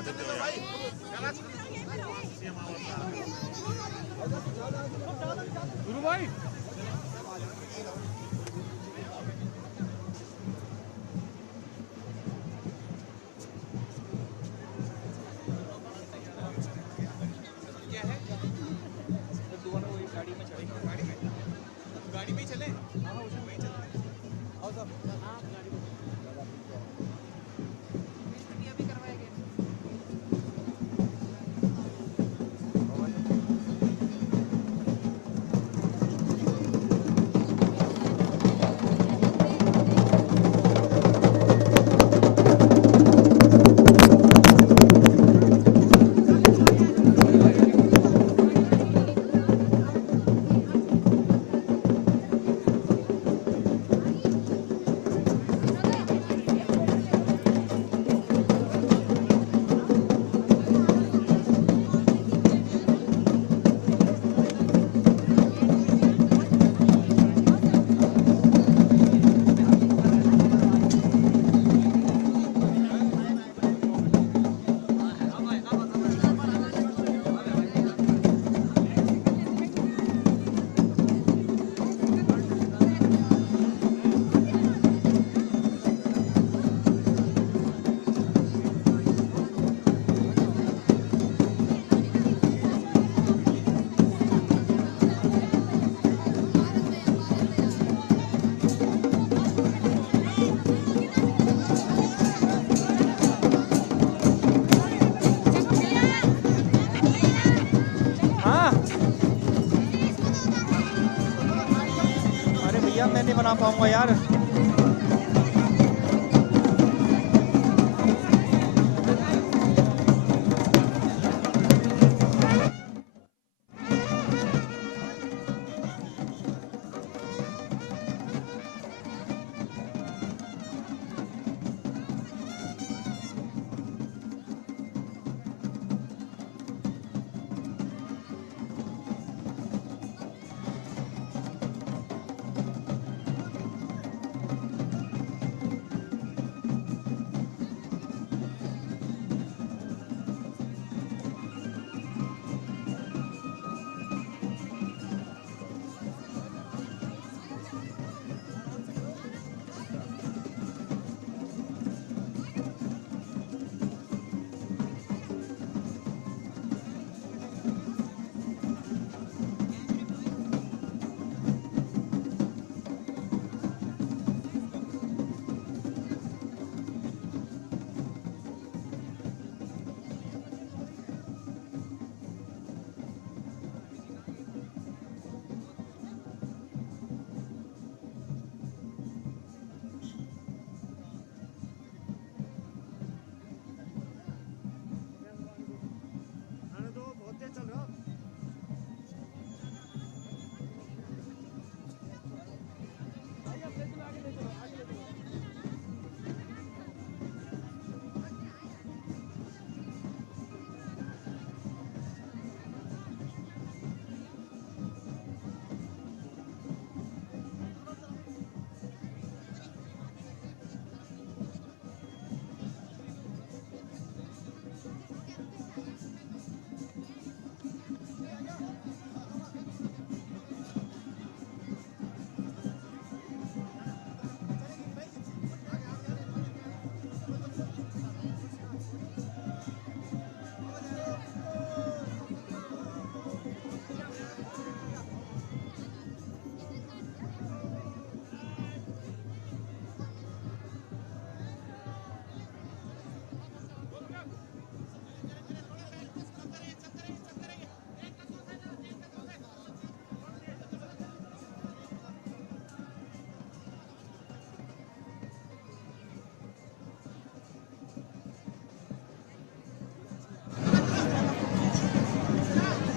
गुरु भाई गाड़ी में ही चले। हाँ उसमें वहीं चलते हैं। आओ सब। हाँ गाड़ी में। अभी करवाया गया। मैं नहीं बना पाऊंगा यार।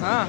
हाँ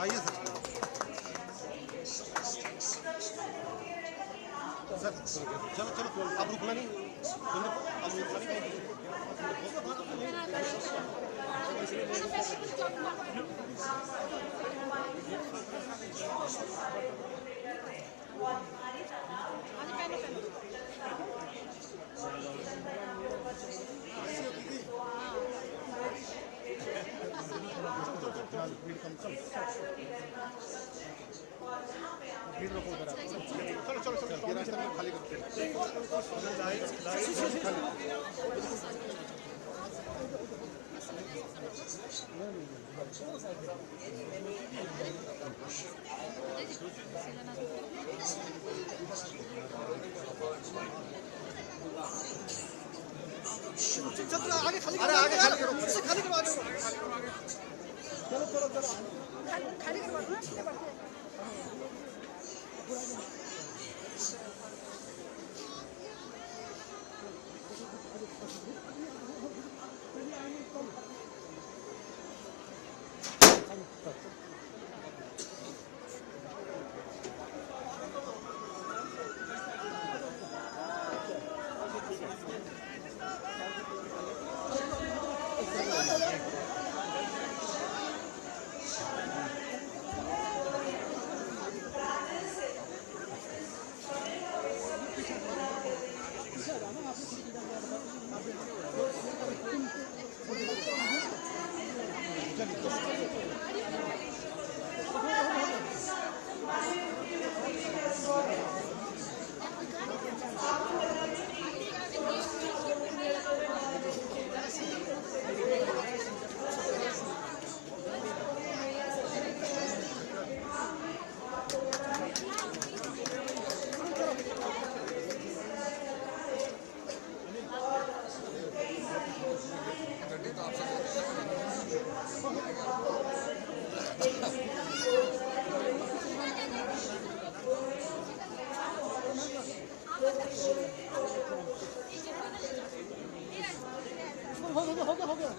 आइए सर चलो चलो अब रुकना नहीं, अब रुकना नहीं। चलो चलो चलो ये रास्ता खाली करते हैं। चलो आगे खाली करो, आगे खाली करो, खाली करो, आगे चलो चलो चलो खाली करो ना। हो गया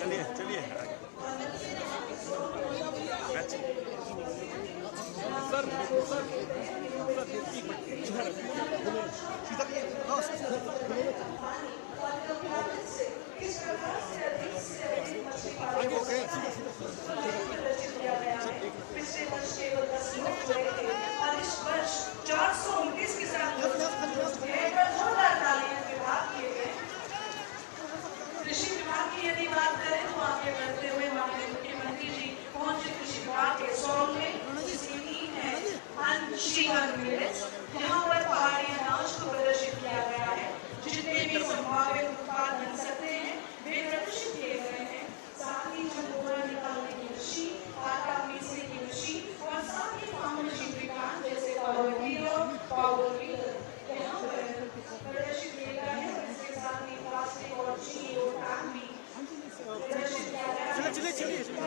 चलिए चलिए कृषि विभाग की यदि बात करें तो आगे बढ़ते हुए माननीय मुख्यमंत्री जी पहुंचे कृषि विभाग के सौर में जिसकी थीम है अनशीलन मिलेट्स। यहाँ पर पहाड़ी अनाज को प्रदर्शित किया गया है। जितने भी संभावित उत्पाद बन सकते हैं वे प्रदर्शित किए गए हैं। साथ ही चंदोरा निकालने की मशीन, आटा पीसने की मशीन और साथ ही फार्म मशीनरी प्लांट जैसे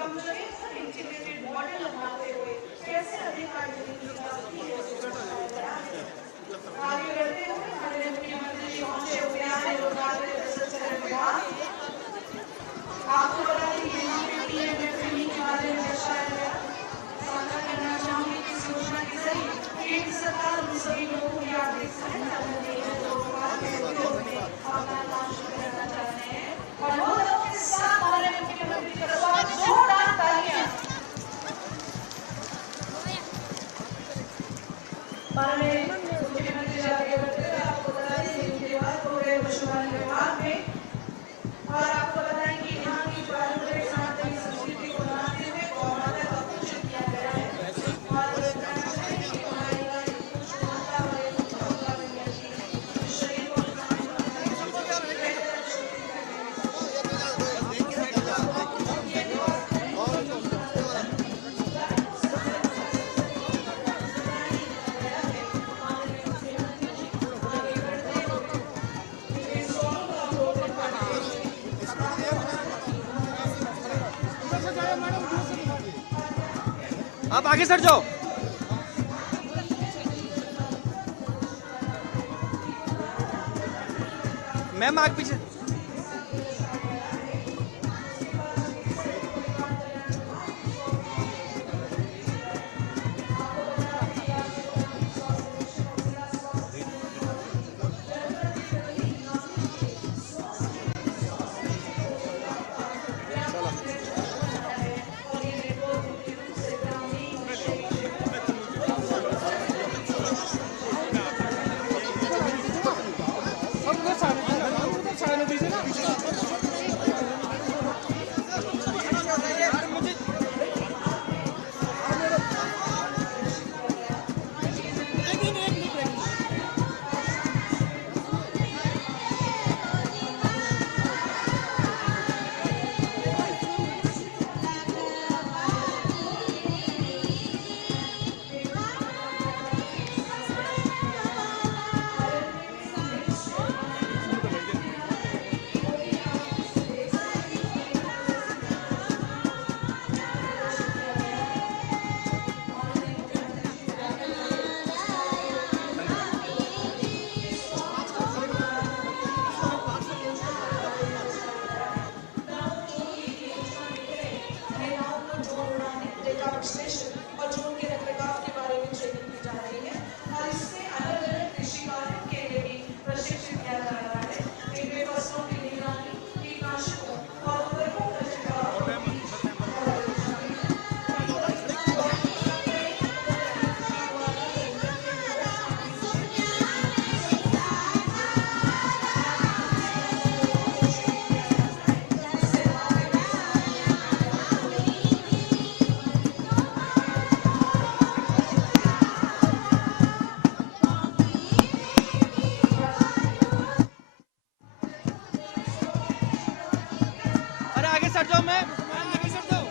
हम जो है इंटीग्रेटेड मॉडल बनाते हुए कैसे अधिकार देने की सकती है आगे बढ़ते हुए हमारे मुख्यमंत्री जी पहुंचे उद्यान एवं कार्य प्रसंस्करण विभाग। आपको बता दें कि यहाँ पे पीएम फिल्म के बारे में दर्शाया गया। साझा करना चाहूंगी कि इस योजना के जरिए केंद्र सरकार उन सभी लोगों को याद देती है जो बात के उद्योग में अपना काम शुरू करना चाहते हैं और वो लोगों के साथ हमारे मुख्यमंत्री का स्वागत जोरदार तालियां। माननीय मुख्यमंत्री जी आगे बढ़ते हुए आपको बता दें इनके बाद हो गए पशुपालन विभाग में और आपको बताएं कि यहाँ की पारंपरिक सनातनी संस्कृति को बनाते हुए गौ माता का पूजन किया गया है और कहना चाहिए कि हमारी कुछ माता और एक गौता में रहती है शरीर को आप आगे सर जाओ। मैम आगे पीछे। और ड्रोन के रखरखाव के बारे में ट्रेनिंग दी जा रही है और इससे अलग अलग कृषि कार्यों के लिए भी प्रशिक्षित किया जा रहा है। इनमें फसलों की निगरानी, कीटनाशकों और उर्वरकों का छिड़काव अरे आगे सर जाओ। मैम आगे सर जाओ।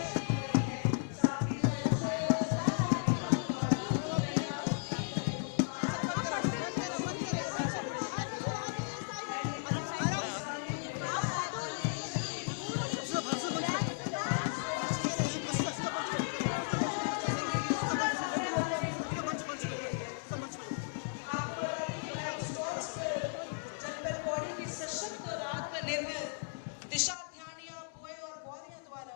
जनपद बॉडी की सशक्त और आत्मनिर्भर दिशा ध्यान या बुए और बॉलियों द्वारा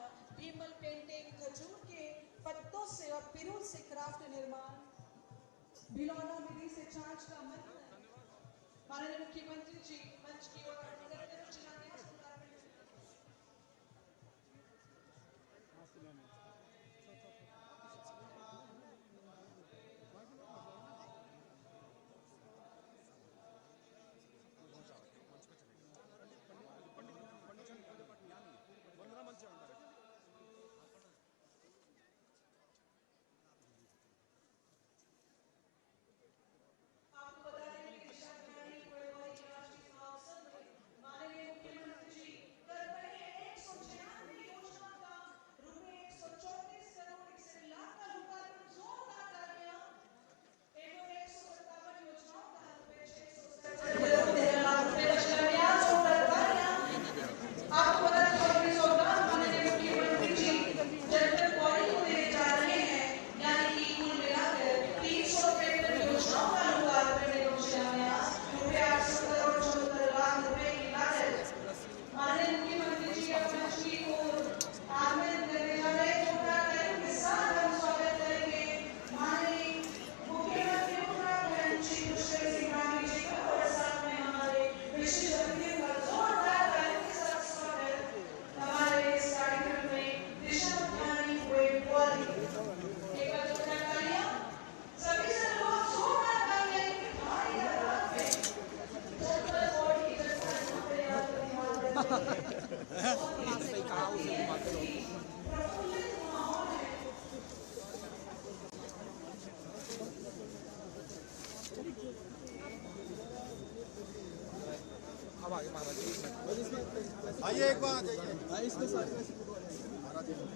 आइए एक बार आइए इसमें सारे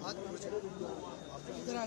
आज इधर आ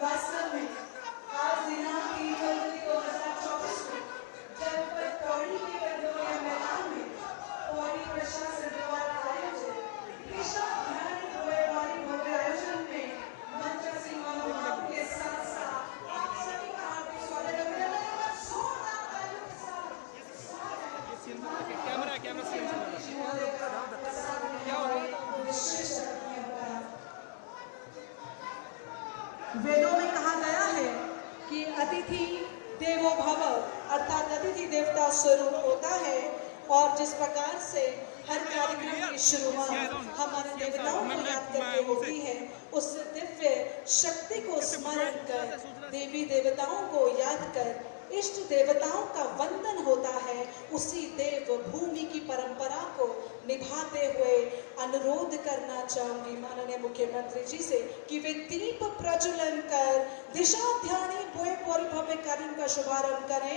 वास्तव में आज दिनांक 3 फरवरी 2024 को जनपद पौड़ी के गंदोलिया मैदान में पौड़ी प्रशासन द्वारा आयोजित कृष्णा ध्यान गोएवाड़ी भव्य आयोजन में मंच सिंह महानुभाव के साथ साथ आप सभी का हार्दिक स्वागत है। जोरदार तालियों के साथ कैमरा सीन वेदों में कहा गया है कि अतिथि देवो भव अर्थात अतिथि देवता स्वरूप होता है और जिस प्रकार से हर कार्यक्रम की शुरुआत हमारे देवताओं को याद करके होती है, उस दिव्य शक्ति को स्मरण कर देवी देवताओं को याद कर इष्ट देवताओं का वंदन होता है। उसी देव भूमि की परंपरा को निभाते हुए अनुरोध करना चाहूंगी माननीय मुख्यमंत्री जी से कि वे दीप प्रज्वलन कर दिशा ध्यानी बोए पौड़ी भव्य कार्यक्रम का शुभारंभ करें।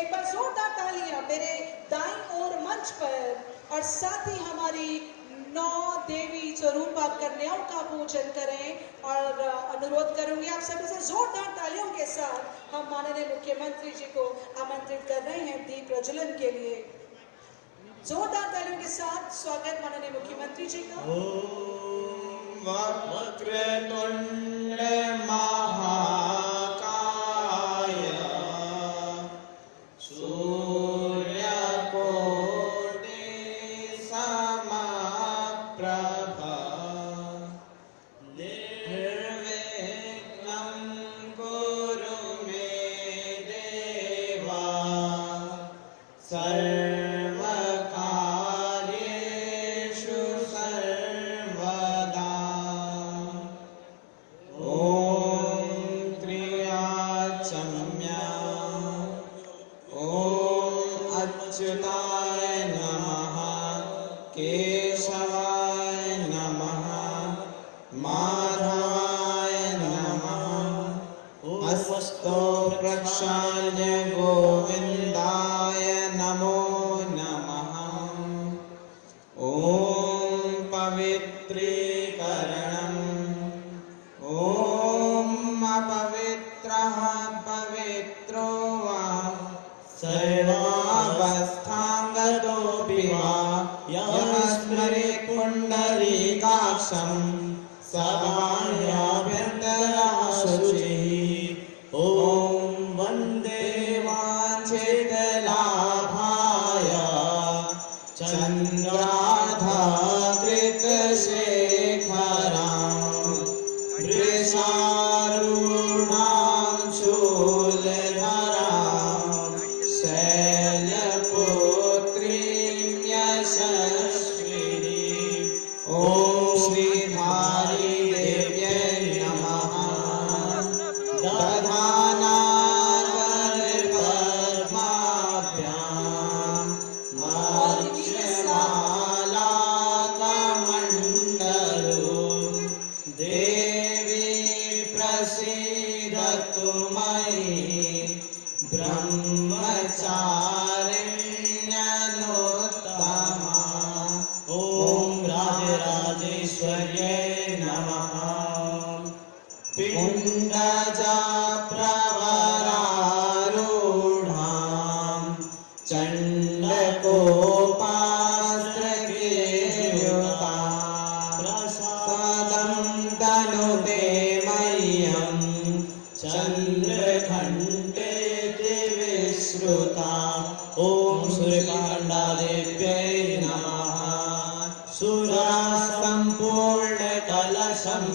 एक बार जोरदार तालियां मेरे दाईं ओर मंच पर और साथ ही हमारी 9 देवी स्वरूप कन्याओं का पूजन करें और अनुरोध करूंगी आप सभी से जोरदार तालियों के साथ हम माननीय मुख्यमंत्री जी को आमंत्रित कर रहे हैं दीप प्रज्वलन के लिए। जोरदार तालियों के साथ स्वागत माननीय मुख्यमंत्री जी का। ओम वक्रतुंड महाकाय सूर्यकोटि समप्रभा निर्विघ्नं कुरु मे देवा सर्वकार्येषु सर्वदा। ॐ त्र्यम्या ॐ अच्युताय नमः केशवाय नमः माधवाय नमः हस्तो प्रक्षाल्य गोविन्दाय नमो नमः। ॐ पवित्रीकरणम् ॐ अपवित्रः पवित्रो वा सर्वावस्थाङ्गतोऽपि वा यः स्मरेत् पुण्डरीकाक्षं सभायाभ्यन्तरः शुचिः। ॐ वन्दे वाञ्छेत् चण्डकोपास्त्र केयुता प्रसादं तनुते मह्यं चन्द्रघण्टेति विश्रुता। ॐ सूर्यकाण्डादेव्यै नमः। सुरासम्पूर्णकलशं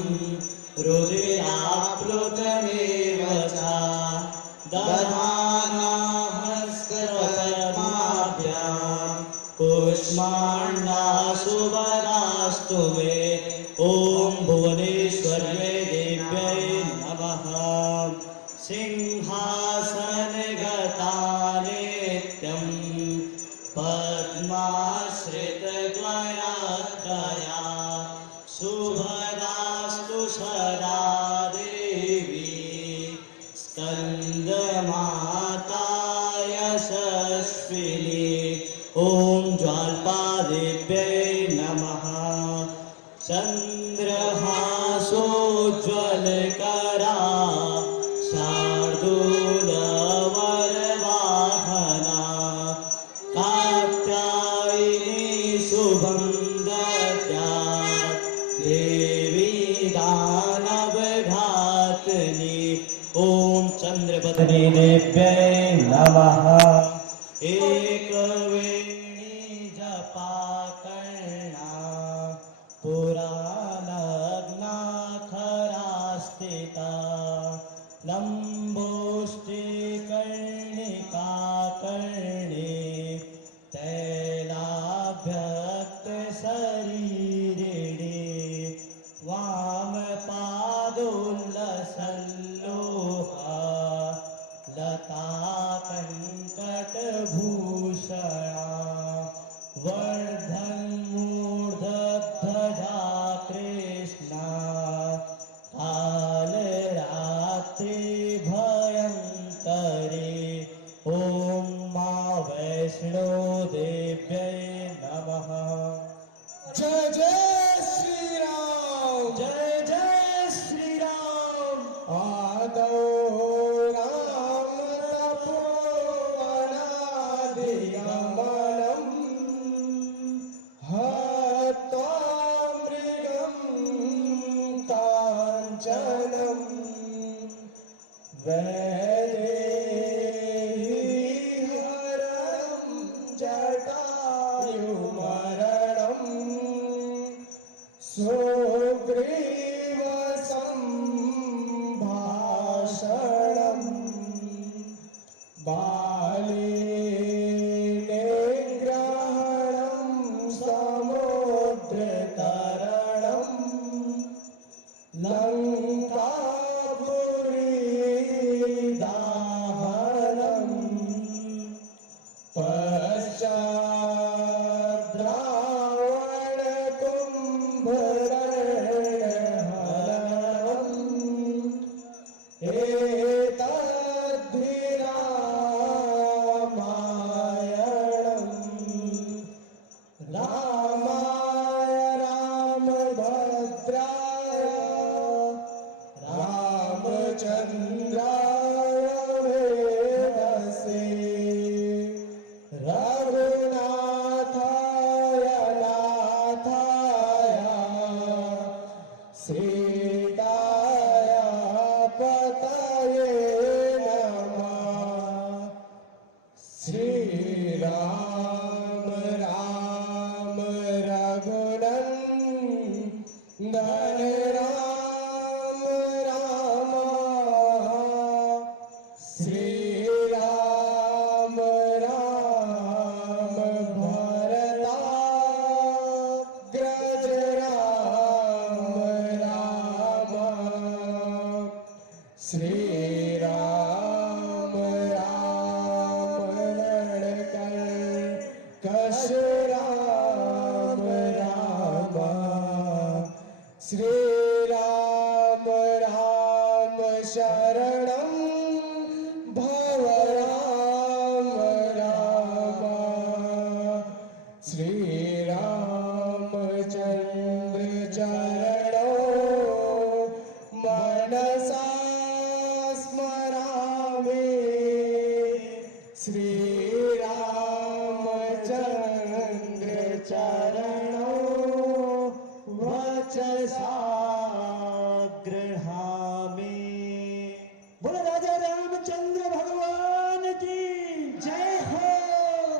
रुधिराप्लुतमेव च दधाना हस्तपद्माभ्यां कुष्माण्डा सुवरास्तु मे। ॐ भुवनेश्वर्यै देव्यै नमः। सिंहासनगता नित्यं पद्माश्रितगणत्रया शुभदास्तु सदा देवी स्कन्दमाता यशस्विनी। ॐ ज्वाल्पादेव्यै नमः। चन्द्रहासोज्ज्वलकरा शार्दूलवरवाहना कात्यायिनी शुभं दद्यात् देवी दानवघातिनी। ॐ चन्द्रपत्नी देव्यै नमः। एकवेणी जपाकर्णा पुरालग्ना खरास्थिता लम्बोष्टिकर्णिका कर्णे तैलाभ्यक्तशरीरिणे वामपादोल्लसल्लोहा लताकङ्कटभूषणा वर्धन्मूर्धध्वजा कृष्णा कालरात्रि भयङ्करी। ॐ मा वैष्णो देव्यै नमः। जय जय श्री राम। जय जय श्री राम। आदौ राम तपोवनादिगमनम् हत्वा मृगं काञ्चनम् वैदेहीहरणं जटायुमरणम् सुग्रीवसम्भाषणम् बालिनेग्रहणं समुद्रतरणम् लङ्कापुरीदाहनम् पश्चाद्रावणकुम्भकर्णहरणम् एतद्धिरामायणम् रामाय रामभद्राय रामचन्द्राय वेदसे रघुनाथाय नाथाय सीताय पतये नमः। श्रीराम राम रघुनन्दन राम राम। श्रीराम राम भरताग्रज राम राम। श्रीराम राम लड़कर्कश राम राम। श्रीराम राम शरणं भव राम राम। श्रीरामचन्द्र चरणो मनसा स्मरामि। श्री रामचंद्र चरणों वचसा गृहामि। बोलो राजा रामचंद्र भगवान की जय हो।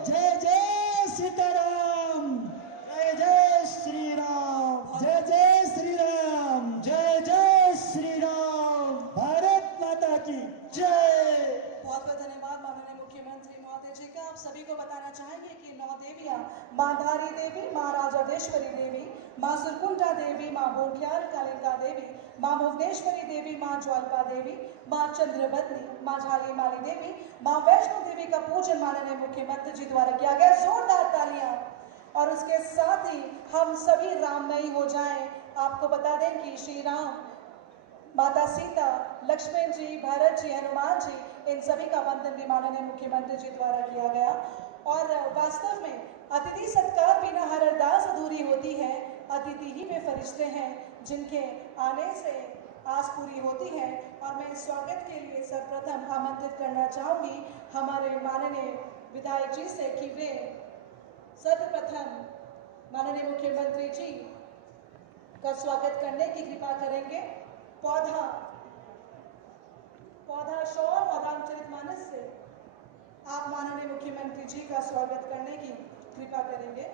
जय जय सीताराम। जय जय श्री राम। जय जय श्री राम। जय जय श्री राम। भारत माता की जय। बहुत बहुत धन्यवाद माननीय मुख्यमंत्री महोदय जी का। आप सभी को बताना चाहेंगे कि 9 देवियां, माँ धारी देवी, माँ राजराजेश्वरी देवी, माँ सुरकुंडा देवी, माँ भोगियार कालिका देवी, माँ भुवनेश्वरी देवी, माँ ज्वालपा देवी, माँ चंद्रबदनी, माँ झाली माली देवी, माँ वैष्णो देवी का पूजन माननीय मुख्यमंत्री जी द्वारा किया गया। जोरदार तालियां। और उसके साथ ही हम सभी राममयी हो जाएं। आपको बता दें कि श्री राम, माता सीता, लक्ष्मण जी, भरत जी, हनुमान जी, इन सभी का वंदन भी माननीय मुख्यमंत्री जी द्वारा किया गया। और वास्तव में अतिथि सत्कार बिना हर अरदास अधूरी होती है। अतिथि ही वे फरिश्ते हैं जिनके आने से आस पूरी होती है। और मैं स्वागत के लिए सर्वप्रथम आमंत्रित करना चाहूंगी हमारे माननीय विधायक जी से कि वे सर्वप्रथम माननीय मुख्यमंत्री जी का स्वागत करने की कृपा करेंगे। पौधा शॉल और रामचरितमानस से आप माननीय मुख्यमंत्री जी का स्वागत करने की कृपा करेंगे।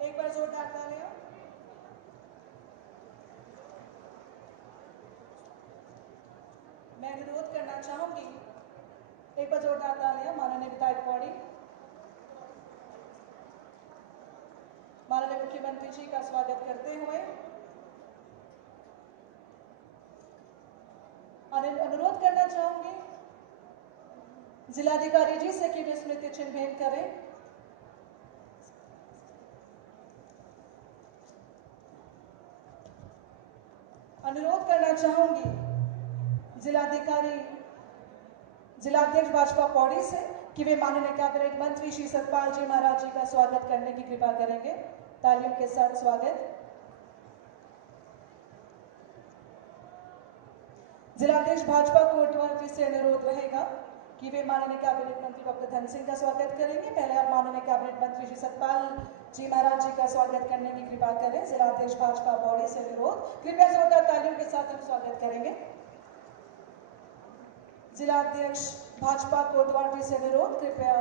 एक बार जोरदार तालियां। मैं अनुरोध करना चाहूंगी, एक बार जोरदार तालियां माननीय विधायक बॉडी, माननीय मुख्यमंत्री जी का स्वागत करते हुए अनुरोध करना चाहूंगी जिलाधिकारी जी से कि वे स्मृति चिन्ह भेंट करें। अनुरोध करना चाहूंगी जिलाध्यक्ष भाजपा पौड़ी से कि वे माननीय कैबिनेट मंत्री श्री सतपाल जी महाराज जी का स्वागत करने की कृपा करेंगे। तालियों के साथ स्वागत। जिलाध्यक्ष भाजपा कोटवाल जी से अनुरोध रहेगा कि वे माननीय कैबिनेट मंत्री डॉक्टर धन सिंह का स्वागत करेंगे। पहले आप माननीय कैबिनेट मंत्री श्री सतपाल जी महाराज जी का स्वागत करने की कृपा करें। जिलाध्यक्ष भाजपा पौड़ी से अनुरोध, कृपया जोरदार तालियों के साथ हम स्वागत करेंगे। जिलाध्यक्ष भाजपा कोटवाल जी से अनुरोध, कृपया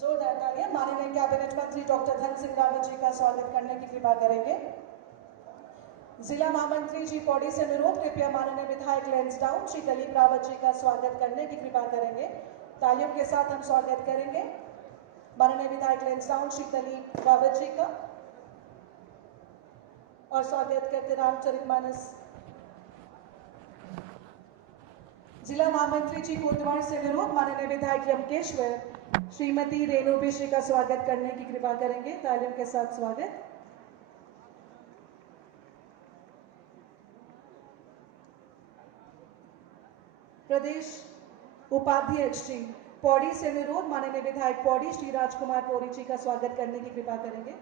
जोरदार तालियां। माननीय कैबिनेट मंत्री डॉक्टर धन सिंह रावत जी का स्वागत करने की कृपा करेंगे। जिला महामंत्री जी पौड़ी से अनुरोध, कृपया माननीय विधायक लैंसडाउन श्री दिलीप रावत जी का स्वागत करने की कृपा करेंगे। तालियों के साथ हम स्वागत करेंगे माननीय विधायक लैंसडाउन श्री दिलीप रावत जी का। और स्वागत करते रामचरितमानस जिला महामंत्री जी कोतवाल से अनुरोध, माननीय विधायक यमकेश्वर श्रीमती रेणु बिश्री का स्वागत करने की कृपा करेंगे। तालियों के साथ स्वागत। प्रदेश उपाध्यक्ष श्री पौड़ी से अनुरोध, माननीय विधायक पौड़ी श्री राजकुमार पौड़ी जी का स्वागत करने की कृपा करेंगे।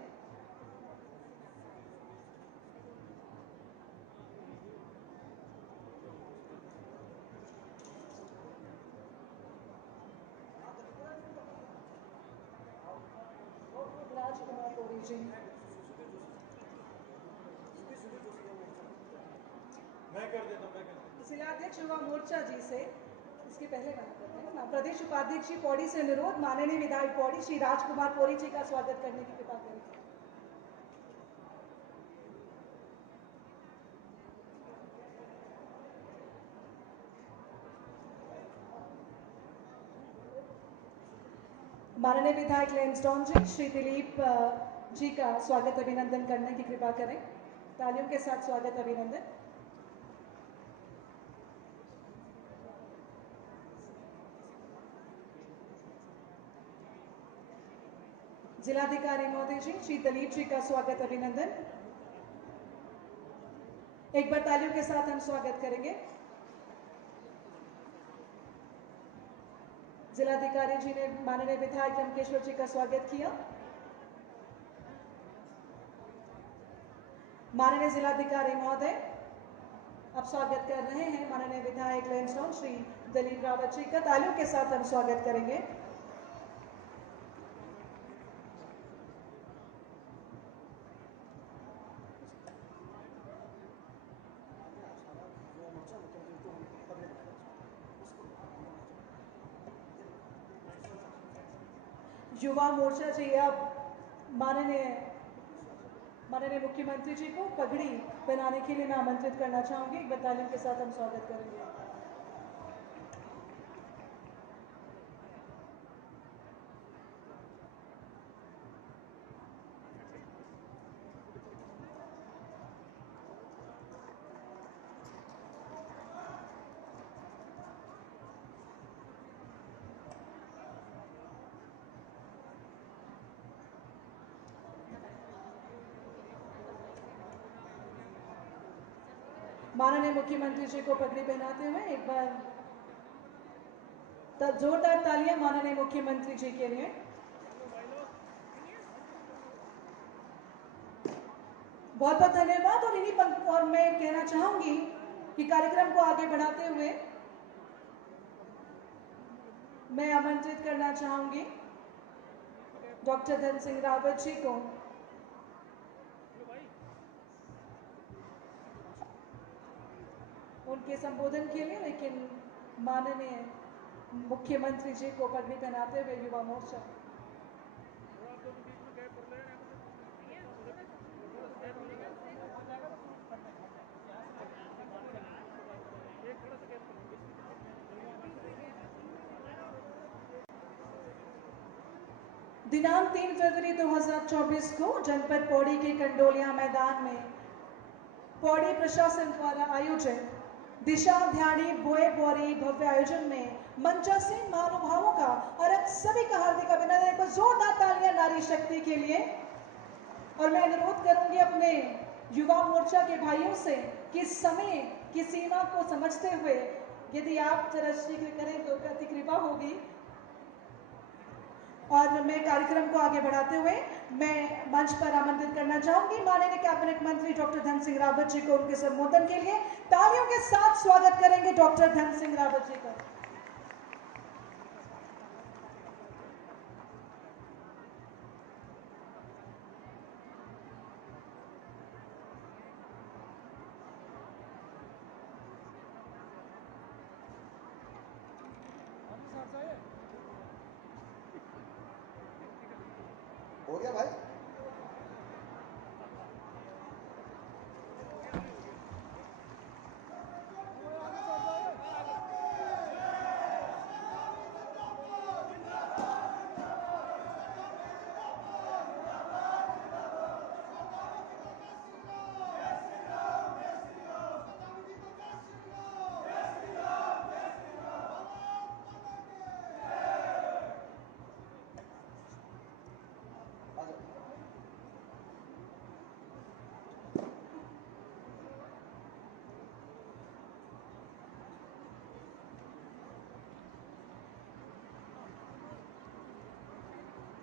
राजकुमार पौड़ी जी। जिलाध्यक्ष युवा मोर्चा जी से इसके पहले बात करते हैं। प्रदेश उपाध्यक्ष जी पौड़ी से अनुरोध, माननीय विधायक पौड़ी श्री राजकुमार पौड़ी जी का स्वागत करने की कृपा करें। माननीय विधायक लैंसडाउन जी श्री दिलीप जी का स्वागत अभिनंदन करने की कृपा करें। तालियों के साथ स्वागत अभिनंदन। जिलाधिकारी महोदय जी श्री दिलीप जी का स्वागत अभिनंदन। एक बार तालियों के साथ हम स्वागत करेंगे। जिलाधिकारी जी ने माननीय विधायक यमकेश्वर जी का स्वागत किया। माननीय जिलाधिकारी महोदय, अब स्वागत कर रहे हैं माननीय विधायक लैंसडाउन श्री दिलीप रावत जी का। तालियों के साथ हम स्वागत करेंगे। युवा मोर्चा जी अब माननीय मुख्यमंत्री जी को पगड़ी पहनाने के लिए मैं आमंत्रित करना चाहूंगी। एक बार तालियों के साथ हम स्वागत करेंगे। माननीय मुख्यमंत्री जी को पगड़ी पहनाते हुए एक बार जोरदार तालियां माननीय मुख्यमंत्री जी के लिए। बहुत बहुत धन्यवाद। और मैं कहना चाहूंगी कि कार्यक्रम को आगे बढ़ाते हुए मैं आमंत्रित करना चाहूंगी डॉक्टर धन सिंह रावत जी को उनके संबोधन के लिए, लेकिन माननीय मुख्यमंत्री जी को पगड़ी पहनाते हुए युवा मोर्चा। दिनांक 3 फरवरी 2024 को जनपद पौड़ी के कंडोलिया मैदान में पौड़ी प्रशासन द्वारा आयोजित दिशा ध्यानी बोए बोरी भव्य आयोजन में मंचासीन महानुभावों का और आप सभी का हार्दिक अभिनंदन। को जोरदार तालियां नारी शक्ति के लिए। और मैं अनुरोध करूंगी अपने युवा मोर्चा के भाइयों से कि समय की सीमा को समझते हुए यदि आप जरा शीघ्र करें तो अति कृपा होगी। और मैं कार्यक्रम को आगे बढ़ाते हुए मैं मंच पर आमंत्रित करना चाहूंगी माननीय कैबिनेट मंत्री डॉक्टर धन सिंह रावत जी को उनके संबोधन के लिए। तालियों के साथ स्वागत करेंगे डॉक्टर धन सिंह रावत जी का। हो गया भाई।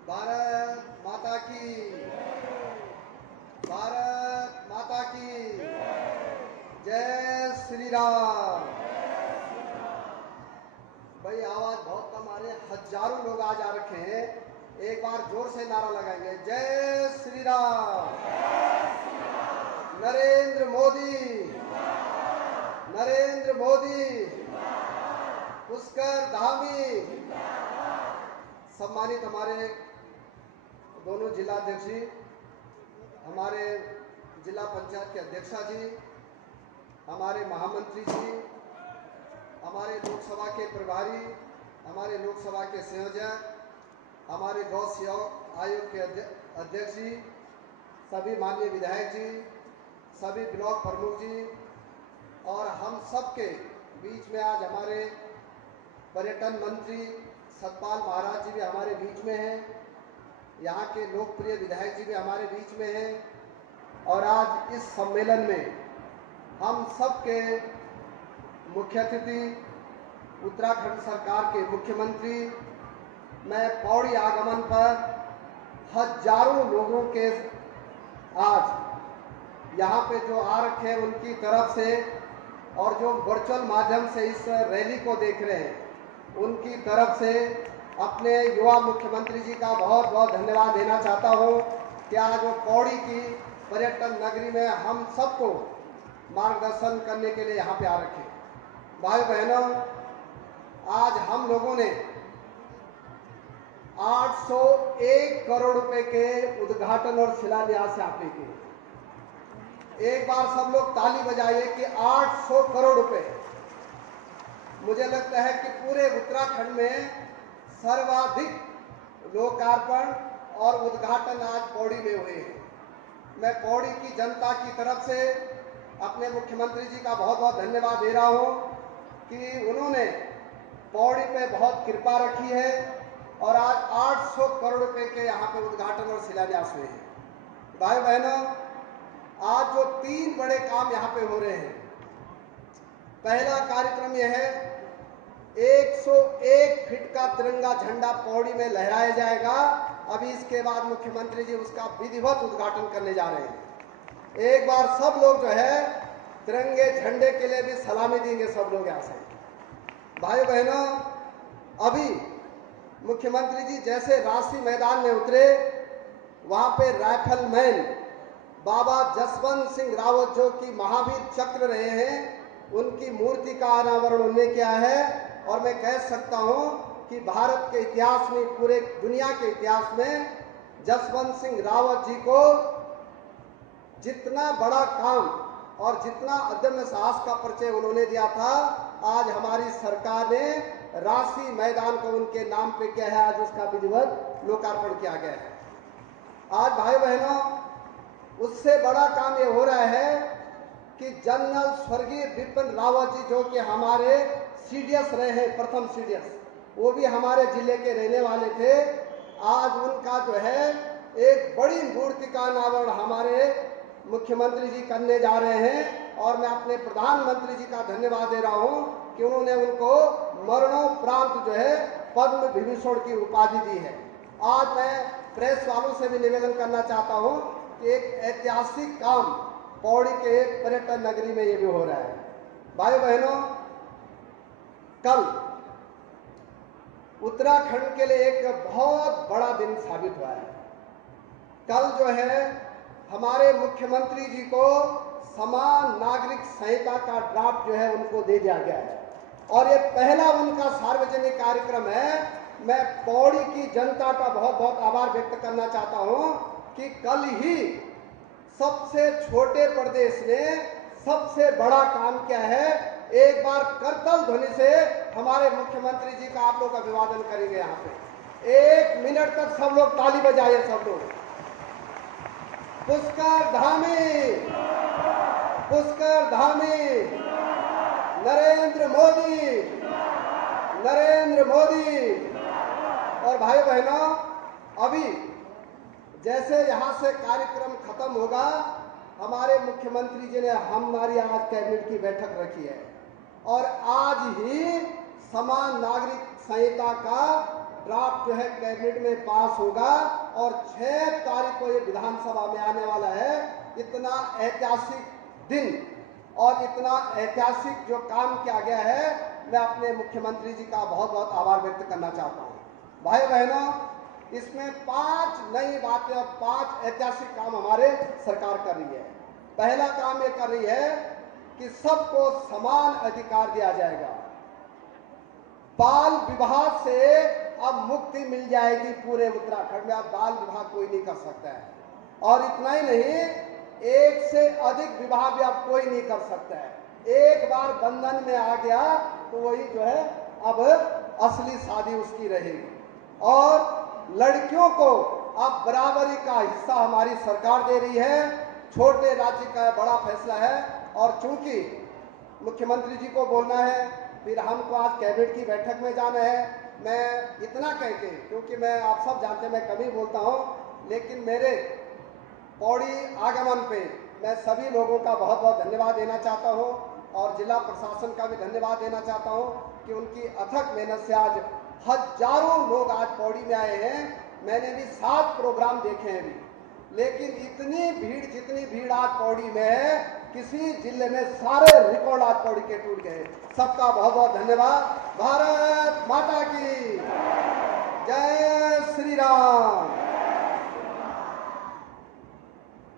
भारत माता की, भारत माता की जय श्री राम। भाई आवाज बहुत कम आ रही है, हजारों लोग आज आ रखे हैं। एक बार जोर से नारा लगाएंगे, जय श्री राम। नरेंद्र मोदी, नरेंद्र मोदी, पुष्कर धामी। सम्मानित हमारे दोनों जिलाध्यक्ष जी, हमारे जिला पंचायत के अध्यक्षा जी, हमारे महामंत्री जी, हमारे लोकसभा के प्रभारी, हमारे लोकसभा के संयोजक, हमारे गौ सेवा आयोग के अध्यक्ष जी, सभी माननीय विधायक जी, सभी ब्लॉक प्रमुख जी, और हम सब के बीच में आज हमारे पर्यटन मंत्री सतपाल महाराज जी भी हमारे बीच में हैं। यहाँ के लोकप्रिय विधायक जी भी हमारे बीच में हैं। और आज इस सम्मेलन में हम सब के मुख्य अतिथि उत्तराखंड सरकार के मुख्यमंत्री, मैं पौड़ी आगमन पर हजारों लोगों के आज यहाँ पे जो आ रखे हैं उनकी तरफ से और जो वर्चुअल माध्यम से इस रैली को देख रहे हैं उनकी तरफ से अपने युवा मुख्यमंत्री जी का बहुत बहुत धन्यवाद देना चाहता हूँ कि आज वो पौड़ी की पर्यटन नगरी में हम सबको मार्गदर्शन करने के लिए यहाँ पे आ रखे। भाई बहनों, आज हम लोगों ने 801 करोड़ रुपए के उद्घाटन और शिलान्यास यहाँ पे किए। एक बार सब लोग ताली बजाइए कि 800 करोड़ रुपए। मुझे लगता है कि पूरे उत्तराखंड में सर्वाधिक लोकार्पण और उद्घाटन आज पौड़ी में हुए हैं। मैं पौड़ी की जनता की तरफ से अपने मुख्यमंत्री जी का बहुत बहुत धन्यवाद दे रहा हूं कि उन्होंने पौड़ी पे बहुत कृपा रखी है और आज 800 करोड़ रुपए के यहाँ पे उद्घाटन और शिलान्यास हुए हैं। भाई बहनों, आज जो 3 बड़े काम यहाँ पे हो रहे हैं, पहला कार्यक्रम यह है 101 फीट का तिरंगा झंडा पौड़ी में लहराया जाएगा। अभी इसके बाद मुख्यमंत्री जी उसका विधिवत उद्घाटन करने जा रहे हैं। एक बार सब लोग जो है तिरंगे झंडे के लिए भी सलामी देंगे सब लोग यहाँ से। भाई बहनों, अभी मुख्यमंत्री जी जैसे राशि मैदान में उतरे, वहां पे राइफलमैन बाबा जसवंत सिंह रावत जो कि महावीर चक्र रहे हैं, उनकी मूर्ति का अनावरण उन्होंने किया है। और मैं कह सकता हूं कि भारत के इतिहास में, पूरे दुनिया के इतिहास में जसवंत सिंह रावत जी को जितना बड़ा काम और जितना अदम्य साहस का परिचय उन्होंने दिया था, आज हमारी सरकार ने राशि मैदान को उनके नाम पे किया है। आज उसका विधिवत लोकार्पण किया गया है। आज भाई बहनों, उससे बड़ा काम ये हो रहा है कि जनरल स्वर्गीय बिपिन रावत जी जो कि हमारे सीडीएस रहे हैं, प्रथम सीडीएस, वो भी हमारे जिले के रहने वाले थे। आज उनका जो है एक बड़ी मूर्ति का अनावरण हमारे मुख्यमंत्री जी करने जा रहे हैं और मैं अपने प्रधानमंत्री जी का धन्यवाद दे रहा हूं कि उन्होंने उनको मरणोपरांत जो है पद्म विभूषण की उपाधि दी है। आज मैं प्रेस वालों से भी निवेदन करना चाहता हूं कि एक ऐतिहासिक काम पौड़ी के पर्यटन नगरी में ये भी हो रहा है। भाई बहनों, कल उत्तराखंड के लिए एक बहुत बड़ा दिन साबित हुआ है। कल जो है हमारे मुख्यमंत्री जी को समान नागरिक संहिता का ड्राफ्ट जो है उनको दे दिया गया है और ये पहला उनका सार्वजनिक कार्यक्रम है। मैं पौड़ी की जनता का बहुत बहुत आभार व्यक्त करना चाहता हूं कि कल ही सबसे छोटे प्रदेश ने सबसे बड़ा काम किया है। एक बार करतल ध्वनि से हमारे मुख्यमंत्री जी का आप लोग अभिवादन करेंगे। यहाँ पे 1 मिनट तक सब लोग ताली बजाइए। सब लोग पुष्कर धामी, पुष्कर धामी, नरेंद्र मोदी, नरेंद्र मोदी। और भाई बहनों, अभी जैसे यहाँ से कार्यक्रम खत्म होगा, हमारे मुख्यमंत्री जी ने हमारी आज कैबिनेट की बैठक रखी है और आज ही समान नागरिक संहिता का ड्राफ्ट जो है कैबिनेट में पास होगा और 6 तारीख को ये विधानसभा में आने वाला है। इतना ऐतिहासिक दिन और इतना ऐतिहासिक जो काम किया गया है, मैं अपने मुख्यमंत्री जी का बहुत बहुत आभार व्यक्त करना चाहता हूँ। भाई बहनों, इसमें 5 नई बातें और 5 ऐतिहासिक काम हमारे सरकार कर रही है। पहला काम ये कर रही है कि सबको समान अधिकार दिया जाएगा। बाल विवाह से अब मुक्ति मिल जाएगी पूरे उत्तराखंड में। अब बाल विवाह कोई नहीं कर सकता है और इतना ही नहीं, 1 से अधिक विवाह भी अब कोई नहीं कर सकता है। एक बार बंधन में आ गया तो वही जो है अब असली शादी उसकी रहेगी। और लड़कियों को अब बराबरी का हिस्सा हमारी सरकार दे रही है। छोटे राज्य का बड़ा फैसला है और चूंकि मुख्यमंत्री जी को बोलना है, फिर हमको आज कैबिनेट की बैठक में जाना है। मैं इतना कह के, क्योंकि मैं आप सब जानते हैं मैं कभी बोलता हूं, लेकिन मेरे पौड़ी आगमन पे मैं सभी लोगों का बहुत बहुत धन्यवाद देना चाहता हूं और जिला प्रशासन का भी धन्यवाद देना चाहता हूं कि उनकी अथक मेहनत से आज हजारों लोग आज पौड़ी में आए हैं। मैंने भी 7 प्रोग्राम देखे हैं अभी, लेकिन इतनी भीड़ जितनी भीड़ आज पौड़ी में है, किसी जिले में सारे रिकॉर्ड आज पौड़ी के टूट गए। सबका बहुत बहुत धन्यवाद। भारत माता की जय श्री राम।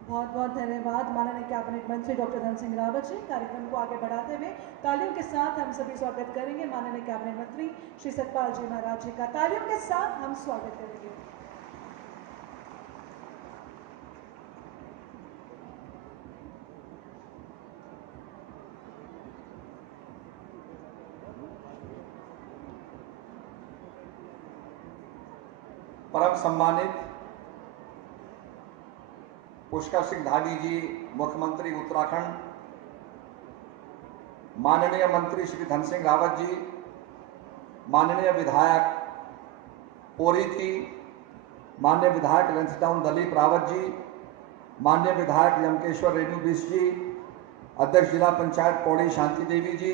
बहुत बहुत धन्यवाद माननीय कैबिनेट मंत्री डॉक्टर धन सिंह रावत जी। कार्यक्रम को आगे बढ़ाते हुए तालियों के साथ हम सभी स्वागत करेंगे माननीय कैबिनेट मंत्री श्री सतपाल जी महाराज जी का। तालियों के साथ हम स्वागत करेंगे। परम सम्मानित पुष्कर सिंह धामी जी, मुख्यमंत्री उत्तराखंड, माननीय मंत्री श्री धन सिंह रावत जी, माननीय विधायक पोरी थी, माननीय विधायक लंसडाउन दलीप रावत जी, माननीय विधायक यमकेश्वर रेणु बिश जी, अध्यक्ष जिला पंचायत पौड़ी शांति देवी जी,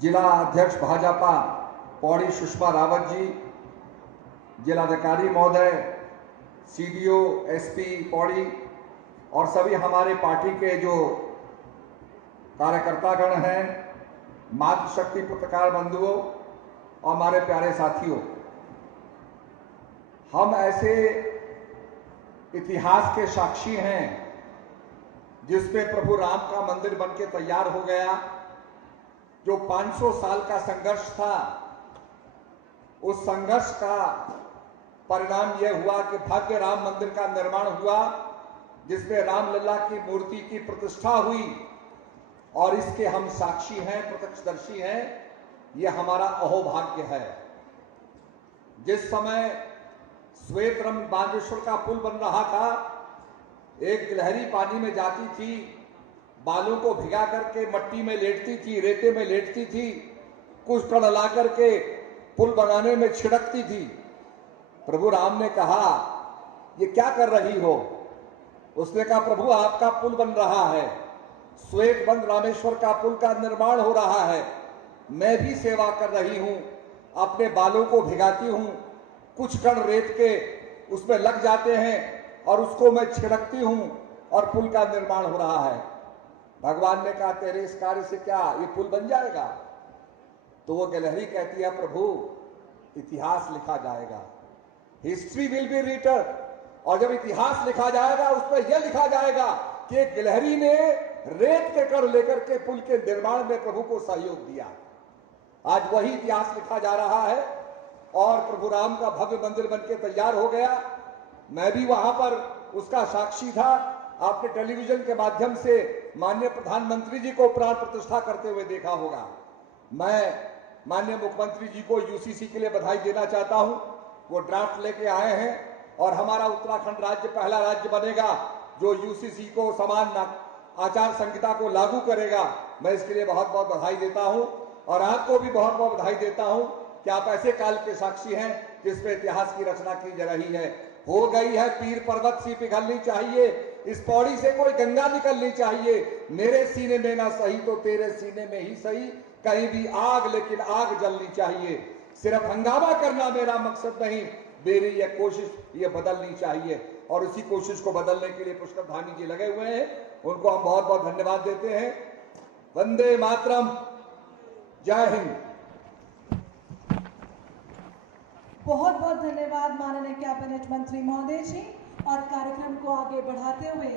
जिला अध्यक्ष भाजपा पौड़ी सुषमा रावत जी, जिलाधिकारी महोदय, सीडीओ, एसपी पौड़ी और सभी हमारे पार्टी के जो कार्यकर्तागण हैं, मातृशक्ति पत्रकार बंधुओं और हमारे प्यारे साथियों, हम ऐसे इतिहास के साक्षी हैं जिसपे प्रभु राम का मंदिर बनके तैयार हो गया। जो 500 साल का संघर्ष था, उस संघर्ष का परिणाम यह हुआ कि भव्य राम मंदिर का निर्माण हुआ, जिसमें रामलला की मूर्ति की प्रतिष्ठा हुई और इसके हम साक्षी हैं, प्रत्यक्षदर्शी हैं। यह हमारा अहोभाग्य है। जिस समय श्वेत रंग बागेश्वर का पुल बन रहा था, एक गिलहरी पानी में जाती थी, बालों को भिगा करके मट्टी में लेटती थी, रेते में लेटती थी, कुछ कण ला करके पुल बनाने में छिड़कती थी। प्रभु राम ने कहा, ये क्या कर रही हो? उसने कहा, प्रभु आपका पुल बन रहा है, श्वेत बंद रामेश्वर का पुल का निर्माण हो रहा है, मैं भी सेवा कर रही हूं, अपने बालों को भिगाती हूं, कुछ कण रेत के उसमें लग जाते हैं और उसको मैं छिड़कती हूं और पुल का निर्माण हो रहा है। भगवान ने कहा, तेरे इस कार्य से क्या ये पुल बन जाएगा? तो वो गिलहरी कहती है, प्रभु इतिहास लिखा जाएगा, हिस्ट्री विल बी रिटन, और जब इतिहास लिखा जाएगा उसमें यह लिखा जाएगा कि एक गिलहरी ने रेत के कण लेकर के पुल के निर्माण में प्रभु को सहयोग दिया। आज वही इतिहास लिखा जा रहा है और प्रभु राम का भव्य मंदिर बनके तैयार हो गया। मैं भी वहां पर उसका साक्षी था। आपने टेलीविजन के माध्यम से माननीय प्रधानमंत्री जी को प्राण प्रतिष्ठा करते हुए देखा होगा। मैं माननीय मुख्यमंत्री जी को यूसीसी के लिए बधाई देना चाहता हूं। वो ड्राफ्ट लेके आए हैं और हमारा उत्तराखंड राज्य पहला राज्य बनेगा जो यूसीसी को समान आचार संहिता को लागू करेगा। मैं इसके लिए बहुत बहुत बधाई देता हूं और आपको भी बहुत बहुत बधाई देता हूं कि आप ऐसे काल के साक्षी हैं जिसमें इतिहास की रचना की जा रही है। हो गई है पीर पर्वत सी पिघलनी चाहिए, इस पौड़ी से कोई गंगा निकलनी चाहिए, मेरे सीने में ना सही तो तेरे सीने में ही सही, कहीं भी आग लेकिन आग जलनी चाहिए। सिर्फ हंगामा करना मेरा मकसद नहीं, मेरी यह कोशिश ये बदलनी चाहिए और उसी कोशिश को बदलने के लिए पुष्कर धामी जी लगे हुए हैं। उनको हम बहुत बहुत धन्यवाद देते हैं। वंदे मातरम, जय हिंद। बहुत बहुत धन्यवाद माननीय कैबिनेट मंत्री महोदय जी। और कार्यक्रम को आगे बढ़ाते हुए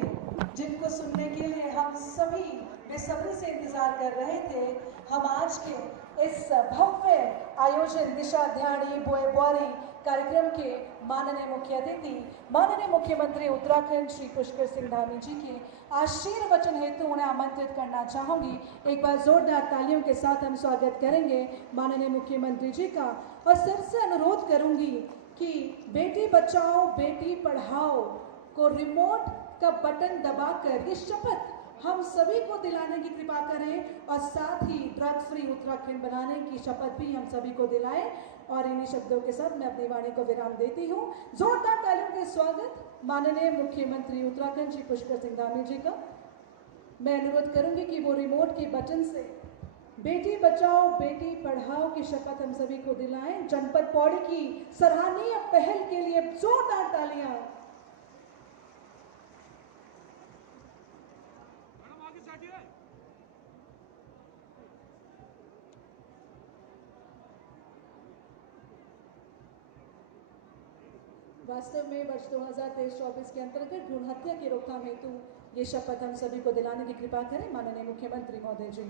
जिनको सुनने के लिए हम सभी बेसब्री से इंतजार कर रहे थे, हम आज के इस भव्य आयोजन दिशा ध्यानी बोए बोरी कार्यक्रम के माननीय मुख्य अतिथि माननीय मुख्यमंत्री उत्तराखंड श्री पुष्कर सिंह धामी जी के आशीर्वचन हेतु उन्हें आमंत्रित करना चाहूंगी। एक बार जोरदार तालियों के साथ हम स्वागत करेंगे माननीय मुख्यमंत्री जी का और सिर से अनुरोध करूंगी कि बेटी बचाओ बेटी पढ़ाओ को रिमोट का बटन दबाकर ये शपथ हम सभी को दिलाने की कृपा करें और साथ ही ड्रग फ्री उत्तराखंड बनाने की शपथ भी हम सभी को दिलाएं। और इन्हीं शब्दों के साथ मैं अपनी वाणी को विराम देती हूँ। जोरदार तालियों के स्वागत माननीय मुख्यमंत्री उत्तराखंड श्री पुष्कर सिंह धामी जी का। मैं अनुरोध करूंगी कि वो रिमोट के बटन से बेटी बचाओ बेटी पढ़ाओ की शपथ हम सभी को दिलाएं। जनपद पौड़ी की सराहनीय पहल के लिए जोरदार तालियां। वास्तव में वर्ष 2023-24 के अंतर्गत भ्रूण हत्या की रोकथाम हेतु ये शपथ हम सभी को दिलाने की कृपा करें। माननीय मुख्यमंत्री महोदय जी।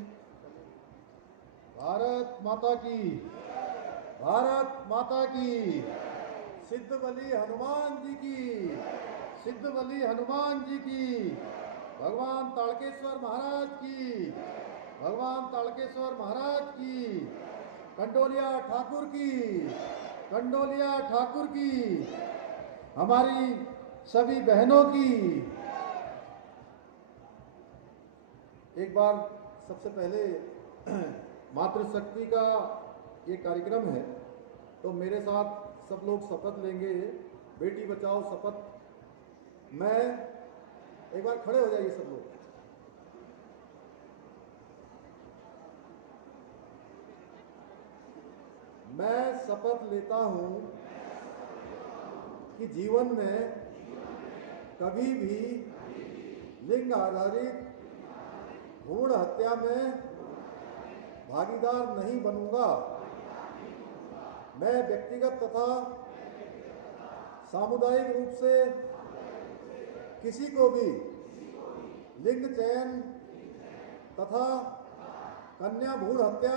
भारत माता की, भारत माता की, सिद्ध बलि हनुमान जी की, सिद्ध बलि हनुमान जी की, भगवान ताड़केश्वर महाराज की, भगवान ताड़केश्वर महाराज की, कंडोलिया ठाकुर की, कंडोलिया ठाकुर की, हमारी सभी बहनों की। एक बार सबसे पहले मातृशक्ति का ये कार्यक्रम है, तो मेरे साथ सब लोग शपथ लेंगे। बेटी बचाओ शपथ। मैं, एक बार खड़े हो जाइए सब लोग। मैं शपथ लेता हूं कि जीवन में कभी भी लिंग आधारित भ्रूण हत्या में भागीदार नहीं बनूंगा। मैं व्यक्तिगत तथा सामुदायिक रूप से किसी को भी लिंग चयन तथा कन्या भ्रूण हत्या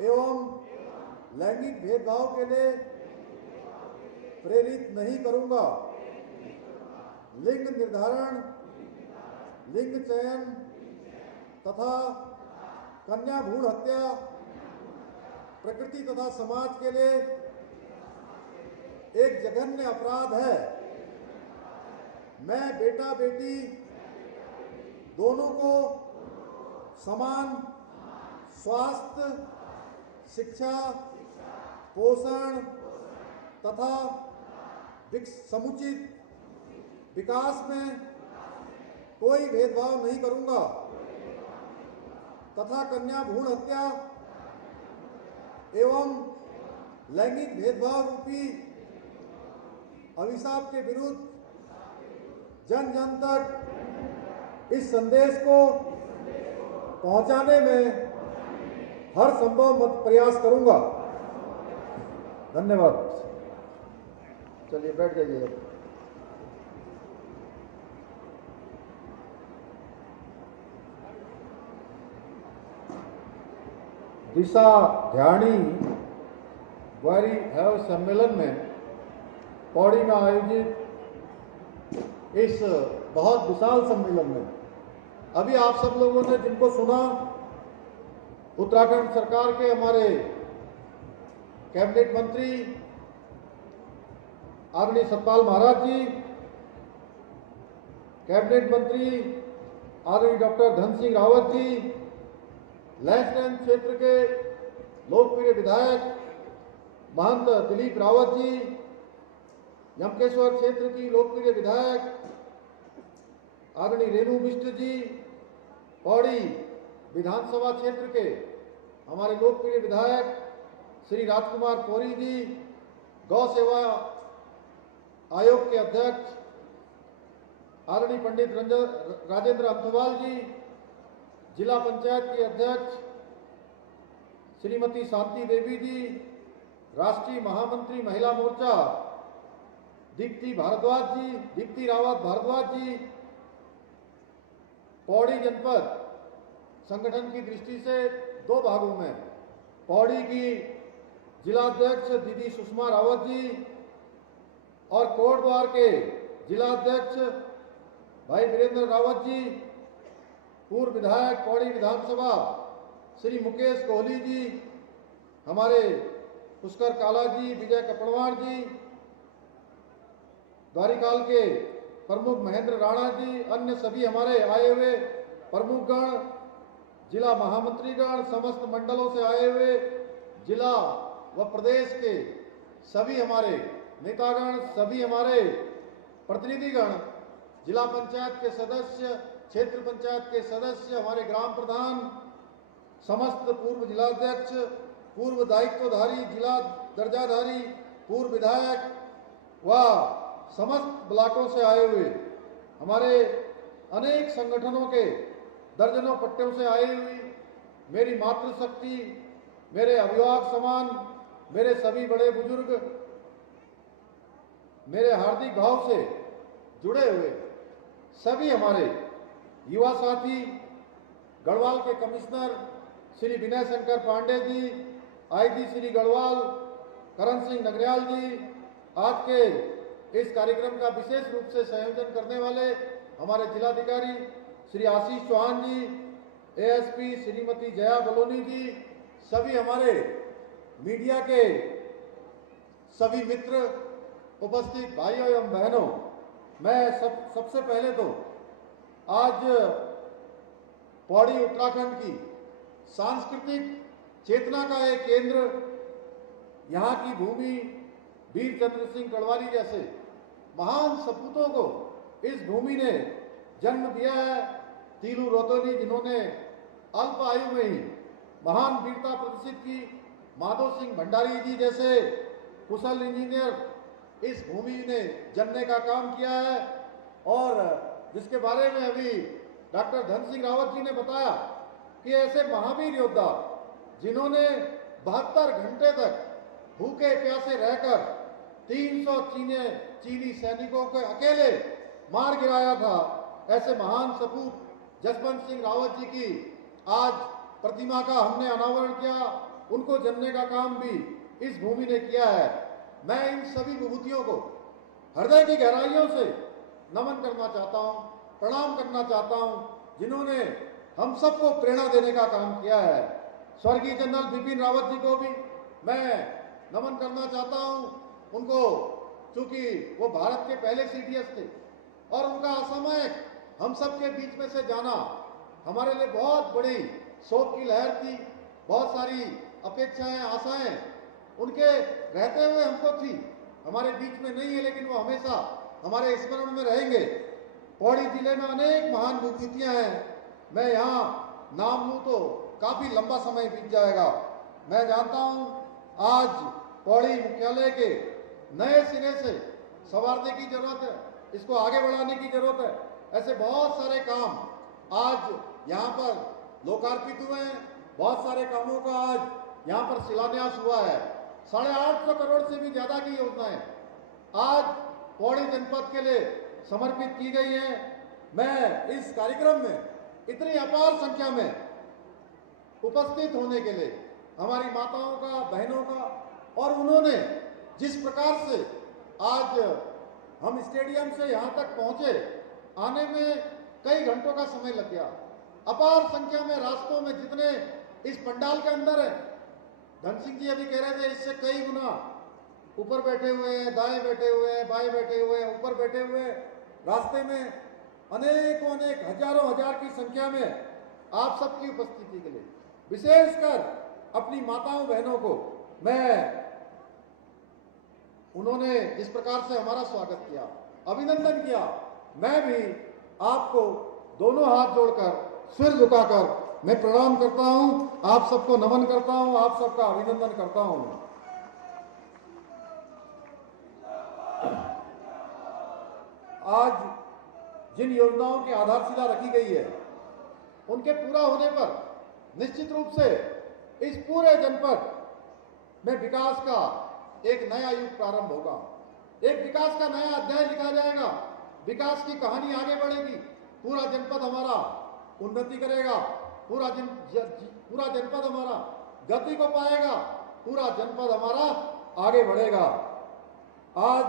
एवं लैंगिक भेदभाव के लिए प्रेरित नहीं करूंगा। लिंग निर्धारण, लिंग चयन तथा कन्या भ्रूण हत्या प्रकृति तथा समाज के लिए एक जघन्य अपराध है। मैं बेटा बेटी दोनों को समान स्वास्थ्य, शिक्षा, पोषण तथा समुचित विकास में कोई भेदभाव नहीं करूंगा तथा कन्या भ्रूण हत्या एवं लैंगिक भेदभाव रूपी अभिशाप के विरुद्ध जन जन तक इस संदेश को पहुंचाने में हर संभव प्रयास करूंगा। धन्यवाद। चलिए बैठ जाइए। दिशा ध्यानी ग्वारी हैव सम्मेलन में पौड़ी में आयोजित इस बहुत विशाल सम्मेलन में अभी आप सब लोगों ने जिनको सुना, उत्तराखंड सरकार के हमारे कैबिनेट मंत्री आदरणीय सतपाल महाराज जी, कैबिनेट मंत्री आदरणीय डॉक्टर धन सिंह रावत जी, लैंसडैन क्षेत्र के लोकप्रिय विधायक महंत दिलीप रावत जी, यमकेश्वर क्षेत्र की लोकप्रिय विधायक आदरणीय रेणु मिश्र जी, पौड़ी विधानसभा क्षेत्र के हमारे लोकप्रिय विधायक श्री राजकुमार कोरी जी, गौ सेवा आयोग के अध्यक्ष आदरणीय पंडित राजेंद्र अंथवाल जी, जिला पंचायत की अध्यक्ष श्रीमती शांति देवी जी, राष्ट्रीय महामंत्री महिला मोर्चा दीप्ति रावत भारद्वाज जी, पौड़ी जनपद संगठन की दृष्टि से दो भागों में पौड़ी की जिलाध्यक्ष दीदी सुषमा रावत जी और कोटद्वार के जिलाध्यक्ष भाई वीरेंद्र रावत जी, पूर्व विधायक पौड़ी विधानसभा श्री मुकेश कोहली जी, हमारे पुष्कर काला जी, विजय कपड़वार जी, द्वारिकाल के प्रमुख महेंद्र राणा जी, अन्य सभी हमारे आए हुए प्रमुखगण, जिला महामंत्रीगण, समस्त मंडलों से आए हुए जिला व प्रदेश के सभी हमारे नेतागण, सभी हमारे प्रतिनिधिगण, जिला पंचायत के सदस्य, क्षेत्र पंचायत के सदस्य, हमारे ग्राम प्रधान, समस्त पूर्व जिलाध्यक्ष, पूर्व दायित्वधारी, जिला दर्जाधारी, पूर्व विधायक व समस्त ब्लॉकों से आए हुए हमारे अनेक संगठनों के दर्जनों पट्टियों से आई हुई मेरी मातृशक्ति, मेरे अभिभावक समान, मेरे सभी बड़े बुजुर्ग, मेरे हार्दिक भाव से जुड़े हुए सभी हमारे युवा साथी, गढ़वाल के कमिश्नर श्री विनय शंकर पांडे जी, आईजी श्री गढ़वाल करण सिंह नगरियाल जी, आज के इस कार्यक्रम का विशेष रूप से संयोजन करने वाले हमारे जिलाधिकारी श्री आशीष चौहान जी, एएसपी श्रीमती जया बलोनी जी, सभी हमारे मीडिया के सभी मित्र, उपस्थित भाइयों एवं बहनों, मैं सबसे पहले तो आज पौड़ी उत्तराखंड की सांस्कृतिक चेतना का एक केंद्र, यहाँ की भूमि वीर चंद्र सिंह गढ़वाली जैसे महान सपूतों को इस भूमि ने जन्म दिया है। तीलू रोतोली जिन्होंने अल्प आयु में ही महान वीरता प्रदर्शित की, माधो सिंह भंडारी जी जैसे कुशल इंजीनियर इस भूमि ने जनने का काम किया है, और जिसके बारे में अभी डॉक्टर धन सिंह रावत जी ने बताया कि ऐसे महावीर योद्धा जिन्होंने 72 घंटे तक भूखे प्यासे रहकर 300 चीनी सैनिकों को अकेले मार गिराया था, ऐसे महान सपूत जसवंत सिंह रावत जी की आज प्रतिमा का हमने अनावरण किया, उनको जनने का काम भी इस भूमि ने किया है। मैं इन सभी विभूतियों को हृदय की गहराइयों से नमन करना चाहता हूं, प्रणाम करना चाहता हूं, जिन्होंने हम सबको प्रेरणा देने का काम किया है। स्वर्गीय जनरल बिपिन रावत जी को भी मैं नमन करना चाहता हूं। उनको, चूंकि वो भारत के पहले सीडीएस थे और उनका असामयिक हम सब के बीच में से जाना हमारे लिए बहुत बड़ी शोक की लहर थी। बहुत सारी अपेक्षाएं, आशाएं उनके रहते हुए हमको थी, हमारे बीच में नहीं है, लेकिन वो हमेशा हमारे स्मरण में रहेंगे। पौड़ी जिले में अनेक महान विभूतियां हैं, मैं यहाँ नाम लूँ तो काफी लंबा समय बीत जाएगा। मैं जानता हूँ आज पौड़ी मुख्यालय के नए सिरे से संवारने की जरूरत है, इसको आगे बढ़ाने की जरूरत है। ऐसे बहुत सारे काम आज यहाँ पर लोकार्पित हुए हैं, बहुत सारे कामों का आज यहाँ पर शिलान्यास हुआ है। 850 करोड़ से भी ज्यादा की योजनाएं आज पौड़ी जनपद के लिए समर्पित की गई हैं। मैं इस कार्यक्रम में इतनी अपार संख्या में उपस्थित होने के लिए हमारी माताओं का, बहनों का, और उन्होंने जिस प्रकार से आज हम स्टेडियम से यहाँ तक पहुंचे, आने में कई घंटों का समय लग गया। अपार संख्या में रास्तों में जितने इस पंडाल के अंदर है, धन सिंह जी अभी कह रहे थे इससे कई गुना ऊपर बैठे हुए हैं, दाएं बैठे हुए हैं, बाएं बैठे हुए हैं, ऊपर बैठे हुए हैं। रास्ते में अनेकों अनेक हजारों हजार की संख्या में आप सबकी उपस्थिति के लिए विशेषकर अपनी माताओं बहनों को मैं, उन्होंने जिस प्रकार से हमारा स्वागत किया, अभिनंदन किया, मैं भी आपको दोनों हाथ जोड़कर, सिर झुकाकर मैं प्रणाम करता हूं, आप सबको नमन करता हूं, आप सबका अभिनंदन करता हूं। आज जिन योजनाओं की आधारशिला रखी गई है, उनके पूरा होने पर निश्चित रूप से इस पूरे जनपद में विकास का एक नया युग प्रारंभ होगा, एक विकास का नया अध्याय लिखा जाएगा, विकास की कहानी आगे बढ़ेगी। पूरा जनपद हमारा उन्नति करेगा, पूरा जनपद हमारा गति को पाएगा, पूरा जनपद हमारा आगे बढ़ेगा। आज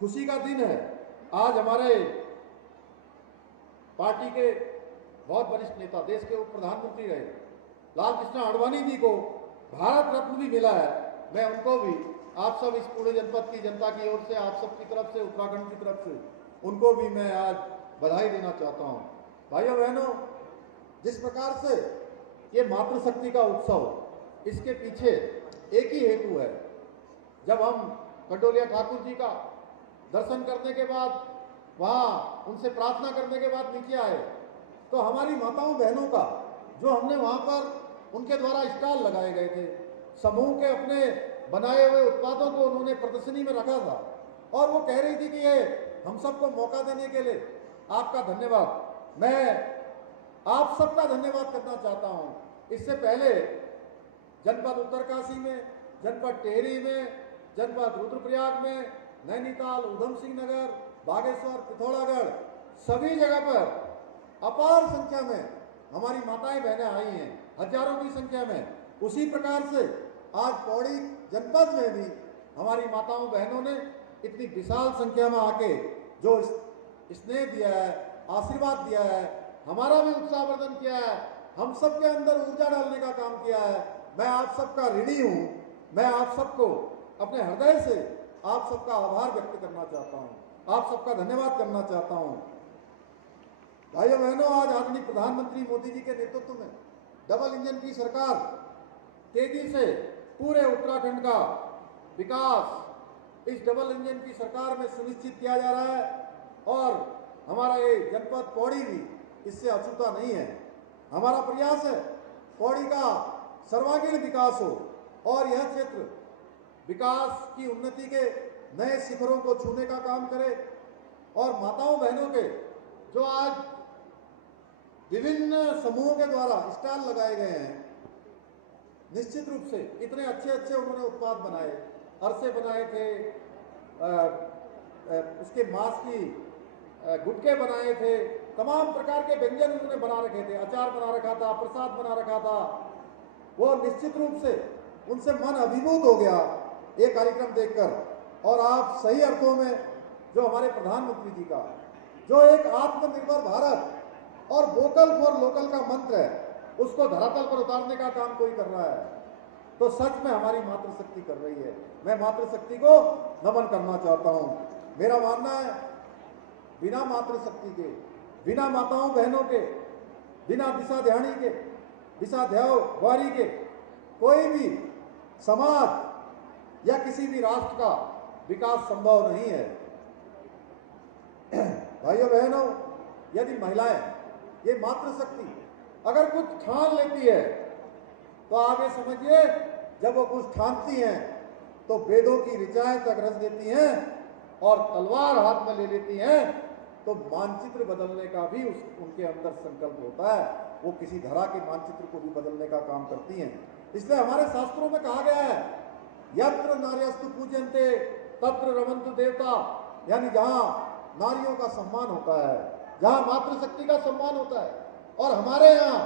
खुशी का दिन है। आज हमारे पार्टी के बहुत वरिष्ठ नेता, देश के उप प्रधानमंत्री रहे लाल कृष्ण आडवाणी जी को भारत रत्न भी मिला है। मैं उनको भी, आप सब इस पूरे जनपद की जनता की ओर से, आप सब की तरफ से, उत्तराखंड की तरफ से, उनको भी मैं आज बधाई देना चाहता हूं। भाइयों बहनों, जिस प्रकार से ये मातृशक्ति का उत्सव, इसके पीछे एक ही हेतु है। जब हम कंडोलिया ठाकुर जी का दर्शन करने के बाद, वहाँ उनसे प्रार्थना करने के बाद नीचे आए, तो हमारी माताओं बहनों का जो हमने वहाँ पर उनके द्वारा स्टॉल लगाए गए थे, समूह के अपने बनाए हुए उत्पादों को उन्होंने प्रदर्शनी में रखा था, और वो कह रही थी कि ये हम सबको मौका देने के लिए आपका धन्यवाद। मैं आप सबका धन्यवाद करना चाहता हूं। इससे पहले जनपद उत्तरकाशी में, जनपद टिहरी में, जनपद रुद्रप्रयाग में, नैनीताल, उधम सिंह नगर, बागेश्वर, पिथौरागढ़, सभी जगह पर अपार संख्या में हमारी माताएं बहनें आई हैं, हजारों की संख्या में। उसी प्रकार से आज पौड़ी जनपद में भी हमारी माताओं बहनों ने इतनी विशाल संख्या में आके जो स्नेह दिया है, आशीर्वाद दिया है, हमारा भी उत्साहवर्धन किया है, हम सबके अंदर ऊर्जा डालने का काम किया है। मैं आप सबका ऋणी हूं। मैं आप सबको अपने हृदय से आप सबका आभार व्यक्त करना चाहता हूं, आप सबका धन्यवाद करना चाहता हूं। भाइयों बहनों, आज आदरणीय प्रधानमंत्री मोदी जी के नेतृत्व में डबल इंजन की सरकार तेजी से पूरे उत्तराखंड का विकास इस डबल इंजन की सरकार में सुनिश्चित किया जा रहा है और हमारा ये जनपद पौड़ी भी इससे अछूता नहीं है। हमारा प्रयास है पौड़ी का सर्वांगीण विकास हो और यह क्षेत्र विकास की उन्नति के नए शिखरों को छूने का काम करे और माताओं बहनों के जो आज विभिन्न समूहों के द्वारा स्टॉल लगाए गए हैं, निश्चित रूप से इतने अच्छे अच्छे उन्होंने उत्पाद बनाए, अरसे बनाए थे, उसके मांस की गुटके बनाए थे, तमाम प्रकार के व्यंजन उन्होंने बना रखे थे, अचार बना रखा था, प्रसाद बना रखा था। वो निश्चित रूप से उनसे मन अभिभूत हो गया ये कार्यक्रम देखकर। और आप सही अर्थों में जो हमारे प्रधानमंत्री जी का जो एक आत्मनिर्भर भारत और वोकल फॉर लोकल का मंत्र है, उसको धरातल पर उतारने का काम कोई कर रहा है तो सच में हमारी मातृशक्ति कर रही है। मैं मातृशक्ति को नमन करना चाहता हूं। मेरा मानना है बिना मातृशक्ति के, बिना माताओं बहनों के, बिना दिशा ध्यानी के, दिशा ध्यावारी के कोई भी समाज या किसी भी राष्ट्र का विकास संभव नहीं है। भाइयों बहनों, यदि महिलाएं ये मातृशक्ति अगर कुछ ठान लेती है तो आगे समझिए, जब वो कुछ ठानती हैं तो वेदों की ऋचाएं तक रच देती हैं और तलवार हाथ में ले लेती हैं तो मानचित्र बदलने का भी उनके अंदर संकल्प होता है। वो किसी धरा के मानचित्र को भी बदलने का काम करती हैं। इसलिए हमारे शास्त्रों में कहा गया है, यत्र नार्यस्तु पूज्यन्ते तत्र रमन्तु देवता, यानी जहां नारियों का सम्मान होता है, जहां मातृशक्ति का सम्मान होता है। और हमारे यहाँ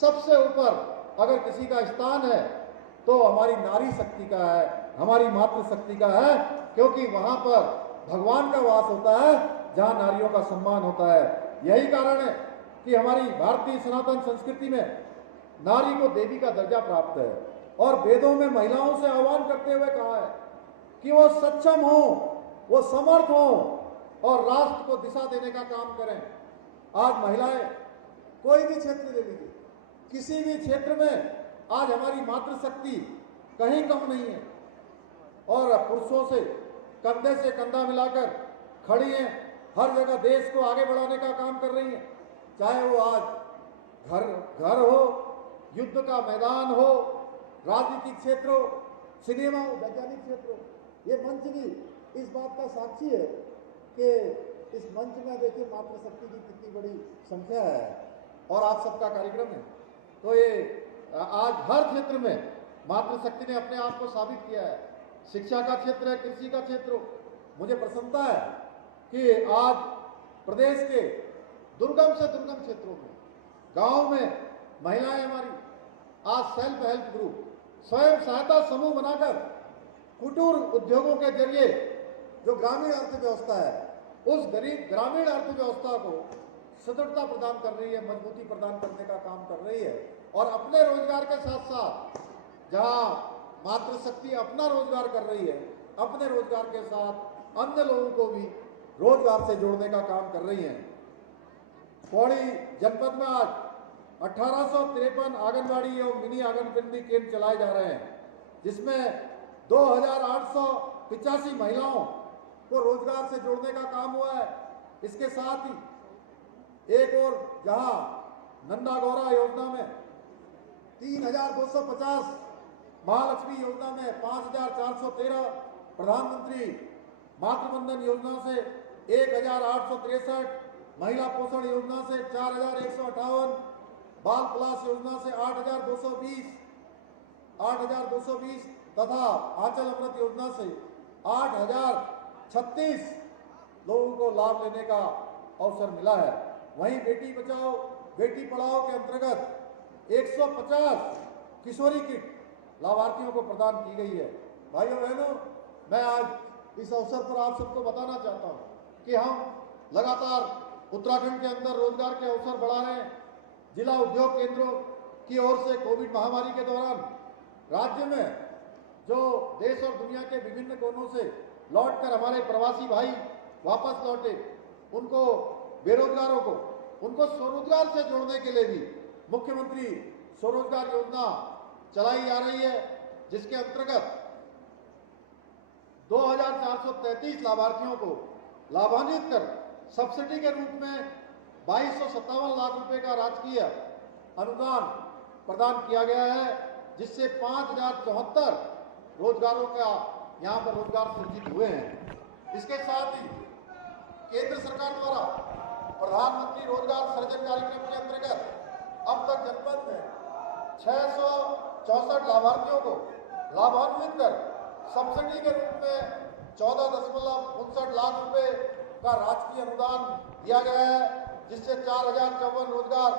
सबसे ऊपर अगर किसी का स्थान है तो हमारी नारी शक्ति का है, हमारी मातृशक्ति का है, क्योंकि वहां पर भगवान का वास होता है जहां नारियों का सम्मान होता है। यही कारण है कि हमारी भारतीय सनातन संस्कृति में नारी को देवी का दर्जा प्राप्त है और वेदों में महिलाओं से आह्वान करते हुए कहा है कि वो सक्षम हो, वो समर्थ हो और राष्ट्र को दिशा देने का काम करें। आज महिलाएं कोई भी क्षेत्र ले लीजिए, किसी भी क्षेत्र में आज हमारी मातृशक्ति कहीं कम नहीं है और पुरुषों से कंधा मिलाकर खड़ी हैं, हर जगह देश को आगे बढ़ाने का काम कर रही हैं। चाहे वो आज घर हो, युद्ध का मैदान हो, राजनीतिक क्षेत्र हो, सिनेमा हो, वैज्ञानिक क्षेत्र हो, ये मंच भी इस बात का साक्षी है कि इस मंच में देखिए मातृशक्ति की कितनी बड़ी संख्या है और आप सबका कार्यक्रम है। तो ये आज हर क्षेत्र में मातृशक्ति ने अपने आप को साबित किया है। शिक्षा का क्षेत्र है, कृषि का क्षेत्र हो। मुझे प्रसन्नता है कि आज प्रदेश के दुर्गम से दुर्गम क्षेत्रों में, गांव में महिलाएं हमारी आज सेल्फ हेल्प ग्रुप, स्वयं सहायता समूह बनाकर कुटीर उद्योगों के जरिए जो ग्रामीण अर्थव्यवस्था है, उस गरीब ग्रामीण अर्थव्यवस्था को सदृढ़ता प्रदान कर रही है, मजबूती प्रदान करने का काम कर रही है। और अपने रोजगार के साथ साथ जहां मातृशक्ति अपना रोजगार कर रही है, अपने रोजगार के साथ अन्य लोगों को भी रोजगार से जोड़ने का काम कर रही हैं। पौड़ी जनपद में आज 1853 आंगनबाड़ी एवं मिनी आंगनबाड़ी केंद्र चलाए जा रहे हैं, जिसमें 2885 महिलाओं को रोजगार से जोड़ने का काम हुआ है। इसके साथ ही एक और जहां नंदा गौरा योजना में 3250, महालक्ष्मी योजना में 5413, प्रधानमंत्री मातृवंदन योजना से 1863, महिला पोषण योजना से 4,158, बाल प्लास योजना से 8,220 तथा आंचल अमृत योजना से 8,036 लोगों को लाभ लेने का अवसर मिला है। वहीं बेटी बचाओ बेटी पढ़ाओ के अंतर्गत 150 किशोरी किट लाभार्थियों को प्रदान की गई है। भाइयों बहनों, मैं आज इस अवसर पर आप सबको बताना चाहता हूं कि हम लगातार उत्तराखंड के अंदर रोजगार के अवसर बढ़ा रहे हैं। जिला उद्योग केंद्रों की ओर से कोविड महामारी के दौरान राज्य में जो देश और दुनिया के विभिन्न कोनों से लौटकर हमारे प्रवासी भाई वापस लौटे, उनको बेरोजगारों को उनको स्वरोजगार से जोड़ने के लिए भी मुख्यमंत्री स्वरोजगार योजना चलाई जा रही है, जिसके अंतर्गत 2,433 लाभार्थियों को लाभान्वित कर सब्सिडी के रूप में 2,257 लाख रुपए का राजकीय अनुदान प्रदान किया गया है, जिससे 5,074 रोजगारों का यहाँ पर रोजगार सृजित हुए हैं। इसके साथ ही केंद्र सरकार द्वारा प्रधानमंत्री रोजगार सृजन कार्यक्रम के अंतर्गत अब तक जनपद में 664 लाभार्थियों को लाभान्वित कर सब्सिडी के रूप में 14.59 लाख रुपए का राजकीय अनुदान दिया गया है, जिससे 4,054 रोजगार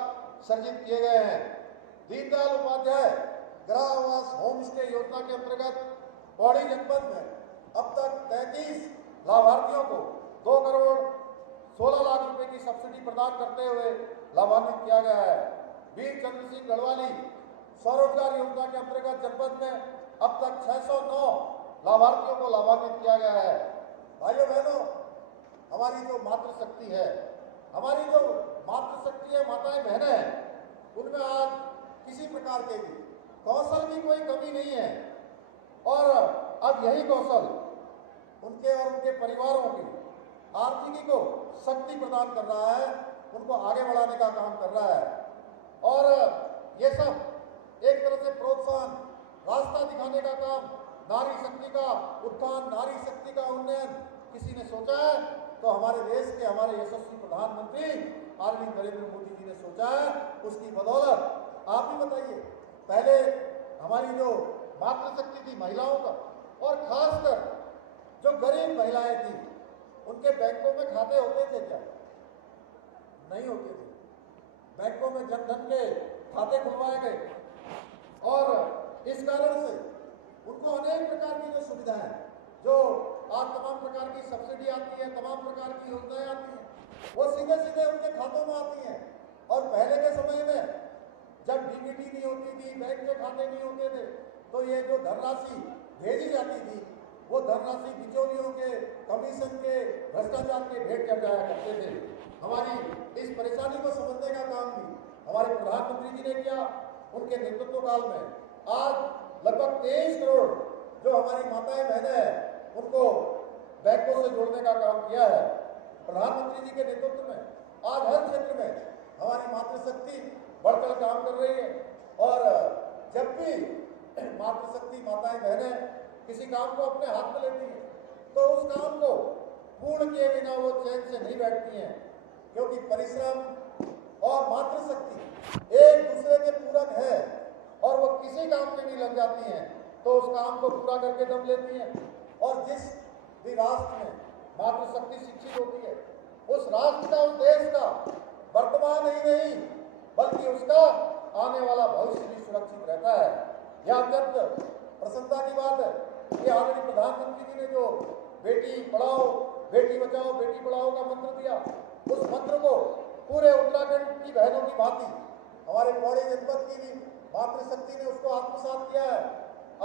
सृजित किए गए हैं। दीनदयाल उपाध्याय गृह आवास होम स्टे योजना के अंतर्गत पौड़ी जनपद में अब तक 33 लाभार्थियों को 2,16 लाख रुपए की सब्सिडी प्रदान करते हुए लाभान्वित किया गया है। वीर चंद्र सिंह गढ़वाली स्वरोजगार योजना के अंतर्गत जनपद में अब तक 609 लाभार्थियों को लाभान्वित किया गया है। भाइयों बहनों, हमारी जो मातृशक्ति है, माताएं बहनें हैं, उनमें आज किसी प्रकार के भी कौशल की कोई कमी नहीं है और अब यही कौशल उनके और उनके परिवारों की आर्थिकी को शक्ति प्रदान कर रहा है, उनको आगे बढ़ाने का काम कर रहा है। और ये सब एक तरह से प्रोत्साहन, रास्ता दिखाने का काम, नारी शक्ति का उत्थान, नारी शक्ति का उन्नयन किसी ने सोचा है तो हमारे देश के हमारे यशस्वी प्रधानमंत्री आदरणीय नरेंद्र मोदी जी ने सोचा है। उसकी बदौलत आप ही बताइए, पहले हमारी जो मातृशक्ति थी महिलाओं का, और खासकर जो गरीब महिलाएं थी, उनके बैंकों में खाते होते थे क्या? नहीं होते थे। बैंकों में जनधन के खाते खुलवाए गए और इस कारण से उनको अनेक प्रकार की जो सुविधाएं, जो आज तमाम प्रकार की सब्सिडी आती है, तमाम प्रकार की योजनाएं आती हैं, वो सीधे सीधे उनके खातों में आती हैं। और पहले के समय में जब डीबीटी नहीं होती थी, बैंक के खाते नहीं होते थे, तो ये जो धनराशि भेजी जाती थी, वो धनराशि बिचौलियों के, कमीशन के, भ्रष्टाचार के भेंट कर जाया करते थे। हमारी इस परेशानी को समझने का काम भी हमारे प्रधानमंत्री जी ने किया। उनके नेतृत्व काल में आज लगभग 23 करोड़ जो हमारी माताएं बहनें हैं, उनको बैंकों से जोड़ने का काम किया है। प्रधानमंत्री जी के नेतृत्व में आज हर क्षेत्र में हमारी मातृशक्ति बढ़कर काम कर रही है। और जब भी मातृशक्ति माताएं बहनें किसी काम को अपने हाथ में लेती हैं, तो उस काम को पूर्ण किए बिना वो चैन से नहीं बैठती हैं, क्योंकि परिश्रम और मातृशक्ति एक दूसरे के पूरक है और वो किसी काम में भी लग जाती हैं तो उस काम को पूरा करके दम लेती हैं। और जिस भी राष्ट्र में मातृशक्ति शिक्षित होती है, उस राष्ट्र का, उस देश का वर्तमान ही नहीं बल्कि उसका आने वाला भविष्य भी सुरक्षित रहता है। यह अत्यंत प्रसन्नता की बात है कि आदरणीय प्रधानमंत्री जी ने जो बेटी पढ़ाओ बेटी बचाओ बेटी पढ़ाओ का मंत्र दिया, उस मंत्र को पूरे उत्तराखंड की बहनों की भांति हमारे पौड़ी जनपद की भी मातृशक्ति ने उसको आत्मसात किया है।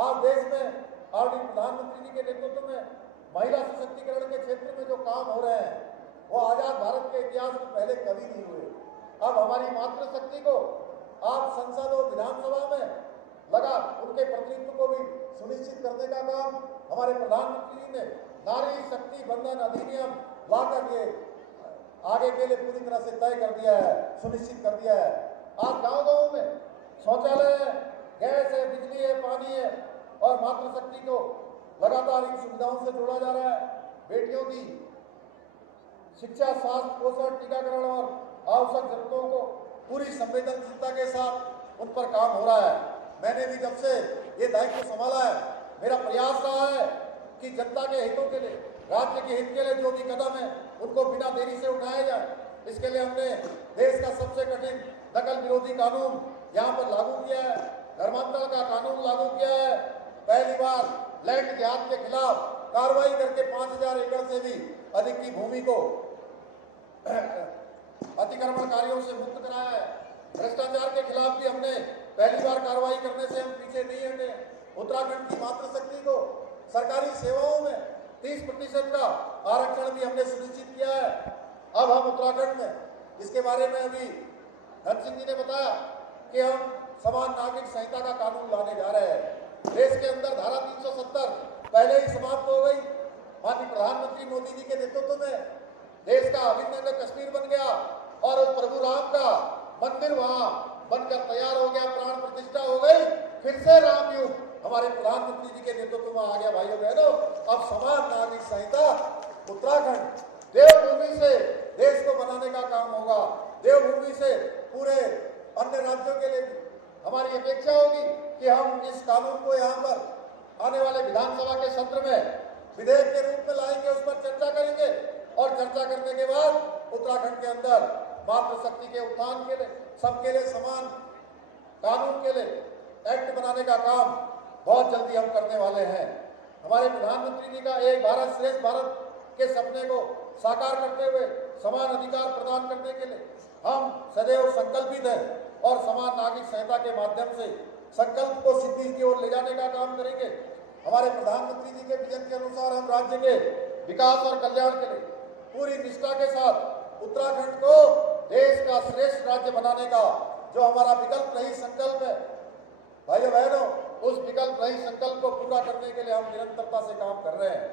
आज देश में आदरणीय प्रधानमंत्री जी के नेतृत्व में महिला सशक्तिकरण के क्षेत्र में जो काम हो रहे हैं, वो आजाद भारत के इतिहास में पहले कभी नहीं हुए। अब हमारी मातृशक्ति को आप संसद और विधानसभा में लगा उनके प्रतिनिधित्व को भी सुनिश्चित करने का काम हमारे प्रधानमंत्री जी ने नारी शक्ति बंधन अधिनियम ला करके आगे के लिए पूरी तरह से तय कर दिया है, सुनिश्चित कर दिया है। आज गांव-गांव में शौचालय है, गैस है, बिजली है, पानी है और मातृशक्ति को लगातार इन सुविधाओं से जोड़ा जा रहा है। बेटियों की शिक्षा, स्वास्थ्य, पोषण, टीकाकरण और आवश्यक जरूरतों को पूरी संवेदनशीलता के साथ उन पर काम हो रहा है। मैंने भी जब से ये दायित्व संभाला है, मेरा प्रयास रहा है कि जनता के हितों के लिए, राज्य के हित के लिए जो भी कदम है उनको बिना देरी से उठाया जाए। इसके लिए हमने देश का सबसे कठिन नकल विरोधी कानून यहाँ पर लागू किया है, धर्मांतरण का कानून लागू किया है। पहली बार लैंड जिहाद के खिलाफ कार्रवाई करके 5000 एकड़ से भी अधिक की भूमि को अतिक्रमणकारियों से मुक्त कराया है। भ्रष्टाचार के खिलाफ भी हमने पहली बार कार्रवाई करने से हम पीछे नहीं हटे। उत्तराखंड की मातृशक्ति को सरकारी सेवाओं में 30% का आरक्षण भी हमने सुनिश्चित किया है। अब हम उत्तराखंड में इसके बारे में अभी धन सिंह जी ने बताया कि हम समान नागरिक संहिता का कानून लाने जा रहे हैं। देश के अंदर धारा 370 पहले ही समाप्त हो गई। माननीय प्रधानमंत्री मोदी जी के नेतृत्व में देश का अभिन्न अंग कश्मीर बन गया और उस प्रभु राम का मंदिर वहां बनकर तैयार हो गया, प्राण प्रतिष्ठा हो गई। फिर से राम युग हमारे प्रधानमंत्री जी के नेतृत्व में आ गया। भाइयों बहनों, अब समान नागरिक संहिता उत्तराखंड देवभूमि से देश को बनाने का काम होगा। देवभूमि से पूरे अन्य राज्यों के लिए भी हमारी अपेक्षा होगी कि हम इस कानून को यहाँ पर आने वाले विधानसभा के सत्र में विधेयक के रूप में लाएंगे, उस पर चर्चा करेंगे और चर्चा करने के बाद उत्तराखंड के अंदर मातृशक्ति के उत्थान के लिए, सबके लिए समान कानून के लिए एक्ट बनाने का काम बहुत जल्दी हम करने वाले हैं। हमारे प्रधानमंत्री जी का एक भारत श्रेष्ठ भारत के सपने को साकार करते हुए समान अधिकार प्रदान करने के लिए हम सदैव संकल्पित हैं और समान नागरिक संहिता के माध्यम से संकल्प को सिद्धि की ओर ले जाने का काम करेंगे। हमारे प्रधानमंत्री जी के विजन के अनुसार हम राज्य के विकास और कल्याण के लिए पूरी निष्ठा के साथ उत्तराखंड को देश का श्रेष्ठ राज्य बनाने का जो हमारा विकल्प रही संकल्प है, भाइयों बहनों, उस विकल्प रही संकल्प को पूरा करने के लिए हम निरंतरता से काम कर रहे हैं।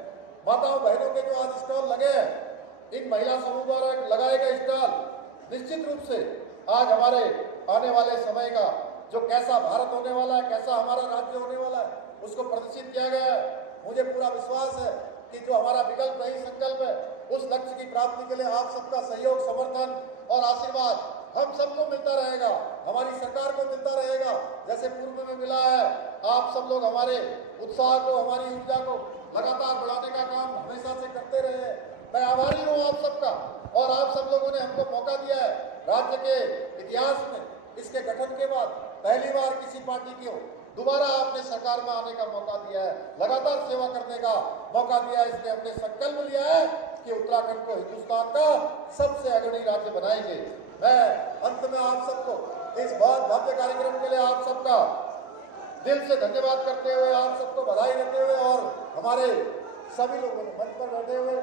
माताओं बहनों के जो आज स्टॉल लगे हैं, इन महिला समूह द्वारा लगाए गए स्टॉल निश्चित रूप से आज हमारे आने वाले समय का जो कैसा भारत होने वाला है, कैसा हमारा राज्य होने वाला है, उसको प्रदर्शित किया गया है। मुझे पूरा विश्वास है कि जो हमारा विकल्प रही संकल्प है, उस लक्ष्य की प्राप्ति के लिए आप सबका सहयोग, समर्थन और आशीर्वाद हम सबको मिलता रहेगा, हमारी सरकार को मिलता रहेगा, जैसे पूर्व में मिला है। आप सब लोग हमारे उत्साह को, हमारी ऊर्जा को लगातार बढ़ाने का काम हमेशा से करते रहे हैं। मैं आभारी हूँ आप सबका, और आप सब लोगों ने हमको मौका दिया है। राज्य के इतिहास में इसके गठन के बाद पहली बार किसी पार्टी को दोबारा आपने सरकार में आने का मौका दिया है, लगातार सेवा करने का मौका दिया है। इसलिए हमने संकल्प लिया है कि उत्तराखंड को हिंदुस्तान का सबसे अग्रणी राज्य बनाएंगे। मैं अंत में आप सबको इस बहुत भव्य कार्यक्रम के लिए आप सबका दिल से धन्यवाद करते हुए, आप सबको बधाई देते हुए, और हमारे सभी लोगों ने मंच पर बैठे हुए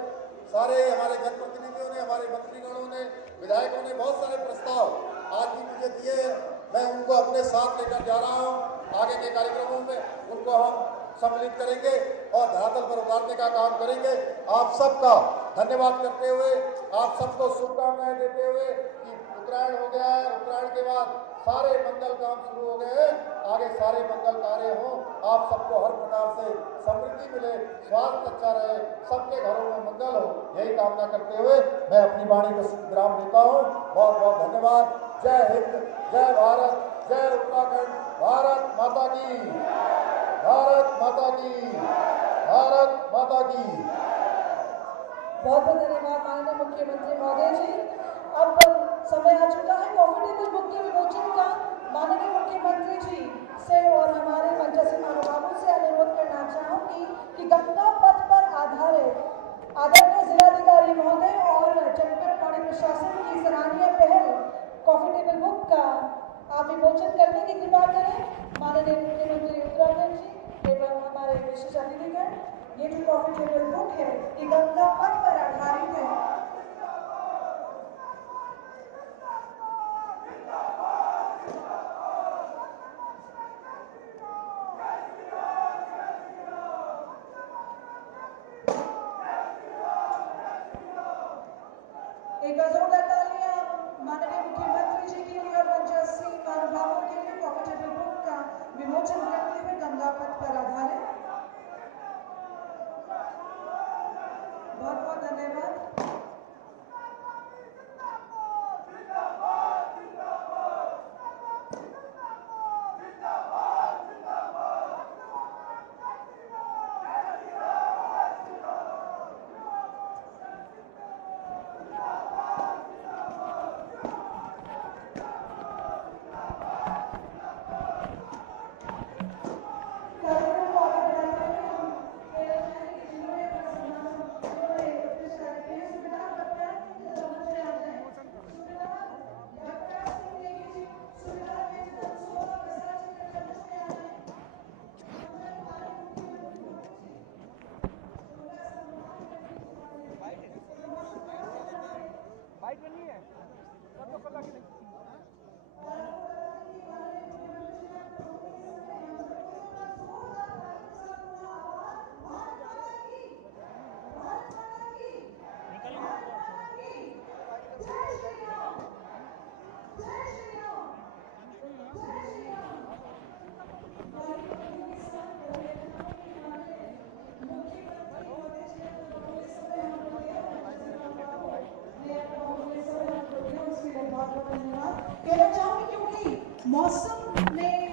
सारे हमारे जनप्रतिनिधियों ने, हमारे मंत्रीगणों ने, विधायकों ने बहुत सारे प्रस्ताव आज भी मुझे दिए हैं। मैं उनको अपने साथ लेकर जा रहा हूँ। आगे के कार्यक्रमों में उनको हम सम्मिलित करेंगे और धरातल पर उतारने का काम करेंगे। आप सबका धन्यवाद करते हुए, आप सबको शुभकामनाएं देते हुए कि उत्तरायण हो गया है, उत्तरायण के बाद सारे मंगल काम शुरू हो गए हैं, आगे सारे मंगल कार्य हों, आप सबको हर प्रकार से समृद्धि मिले, स्वास्थ्य अच्छा रहे, सबके घरों में मंगल हो, यही कामना करते हुए मैं अपनी वाणी को विराम देता हूँ। बहुत बहुत धन्यवाद। जय हिंद, जय भारत, जय उत्तराखंड। भारत माता की, भारत माता की, भारत माता की। बहुत बहुत धन्यवाद माननीय मुख्यमंत्री महोदय जी। अब समय आ चुका है कॉफी टेबल बुक के विमोचन का। माननीय मुख्यमंत्री जी से और हमारे मंचासीन महानुभावों से अनुरोध करना चाहूंगी कि गंगा पथ पर आधारित आदरणीय जिलाधिकारी महोदय और जनपद पाणी प्रशासन की सराहनीय पहल कॉफी टेबल बुक का आप विमोचन करने की कृपा करें। माननीय मुख्यमंत्री उत्तराखंड जी एवं हमारे विशेष अतिथिगण, ये जो कॉफी टेबल बुक है ये गंगा पथ पर आधारित है। एक जोरदार तालियां माननीय मुख्यमंत्री जी के लिए और मंचासीन महानुभावों के लिए कॉफी टेबल बुक का विमोचन करते हुए गंगा पथ पर आधारित। बहुत बहुत धन्यवाद। मौसम में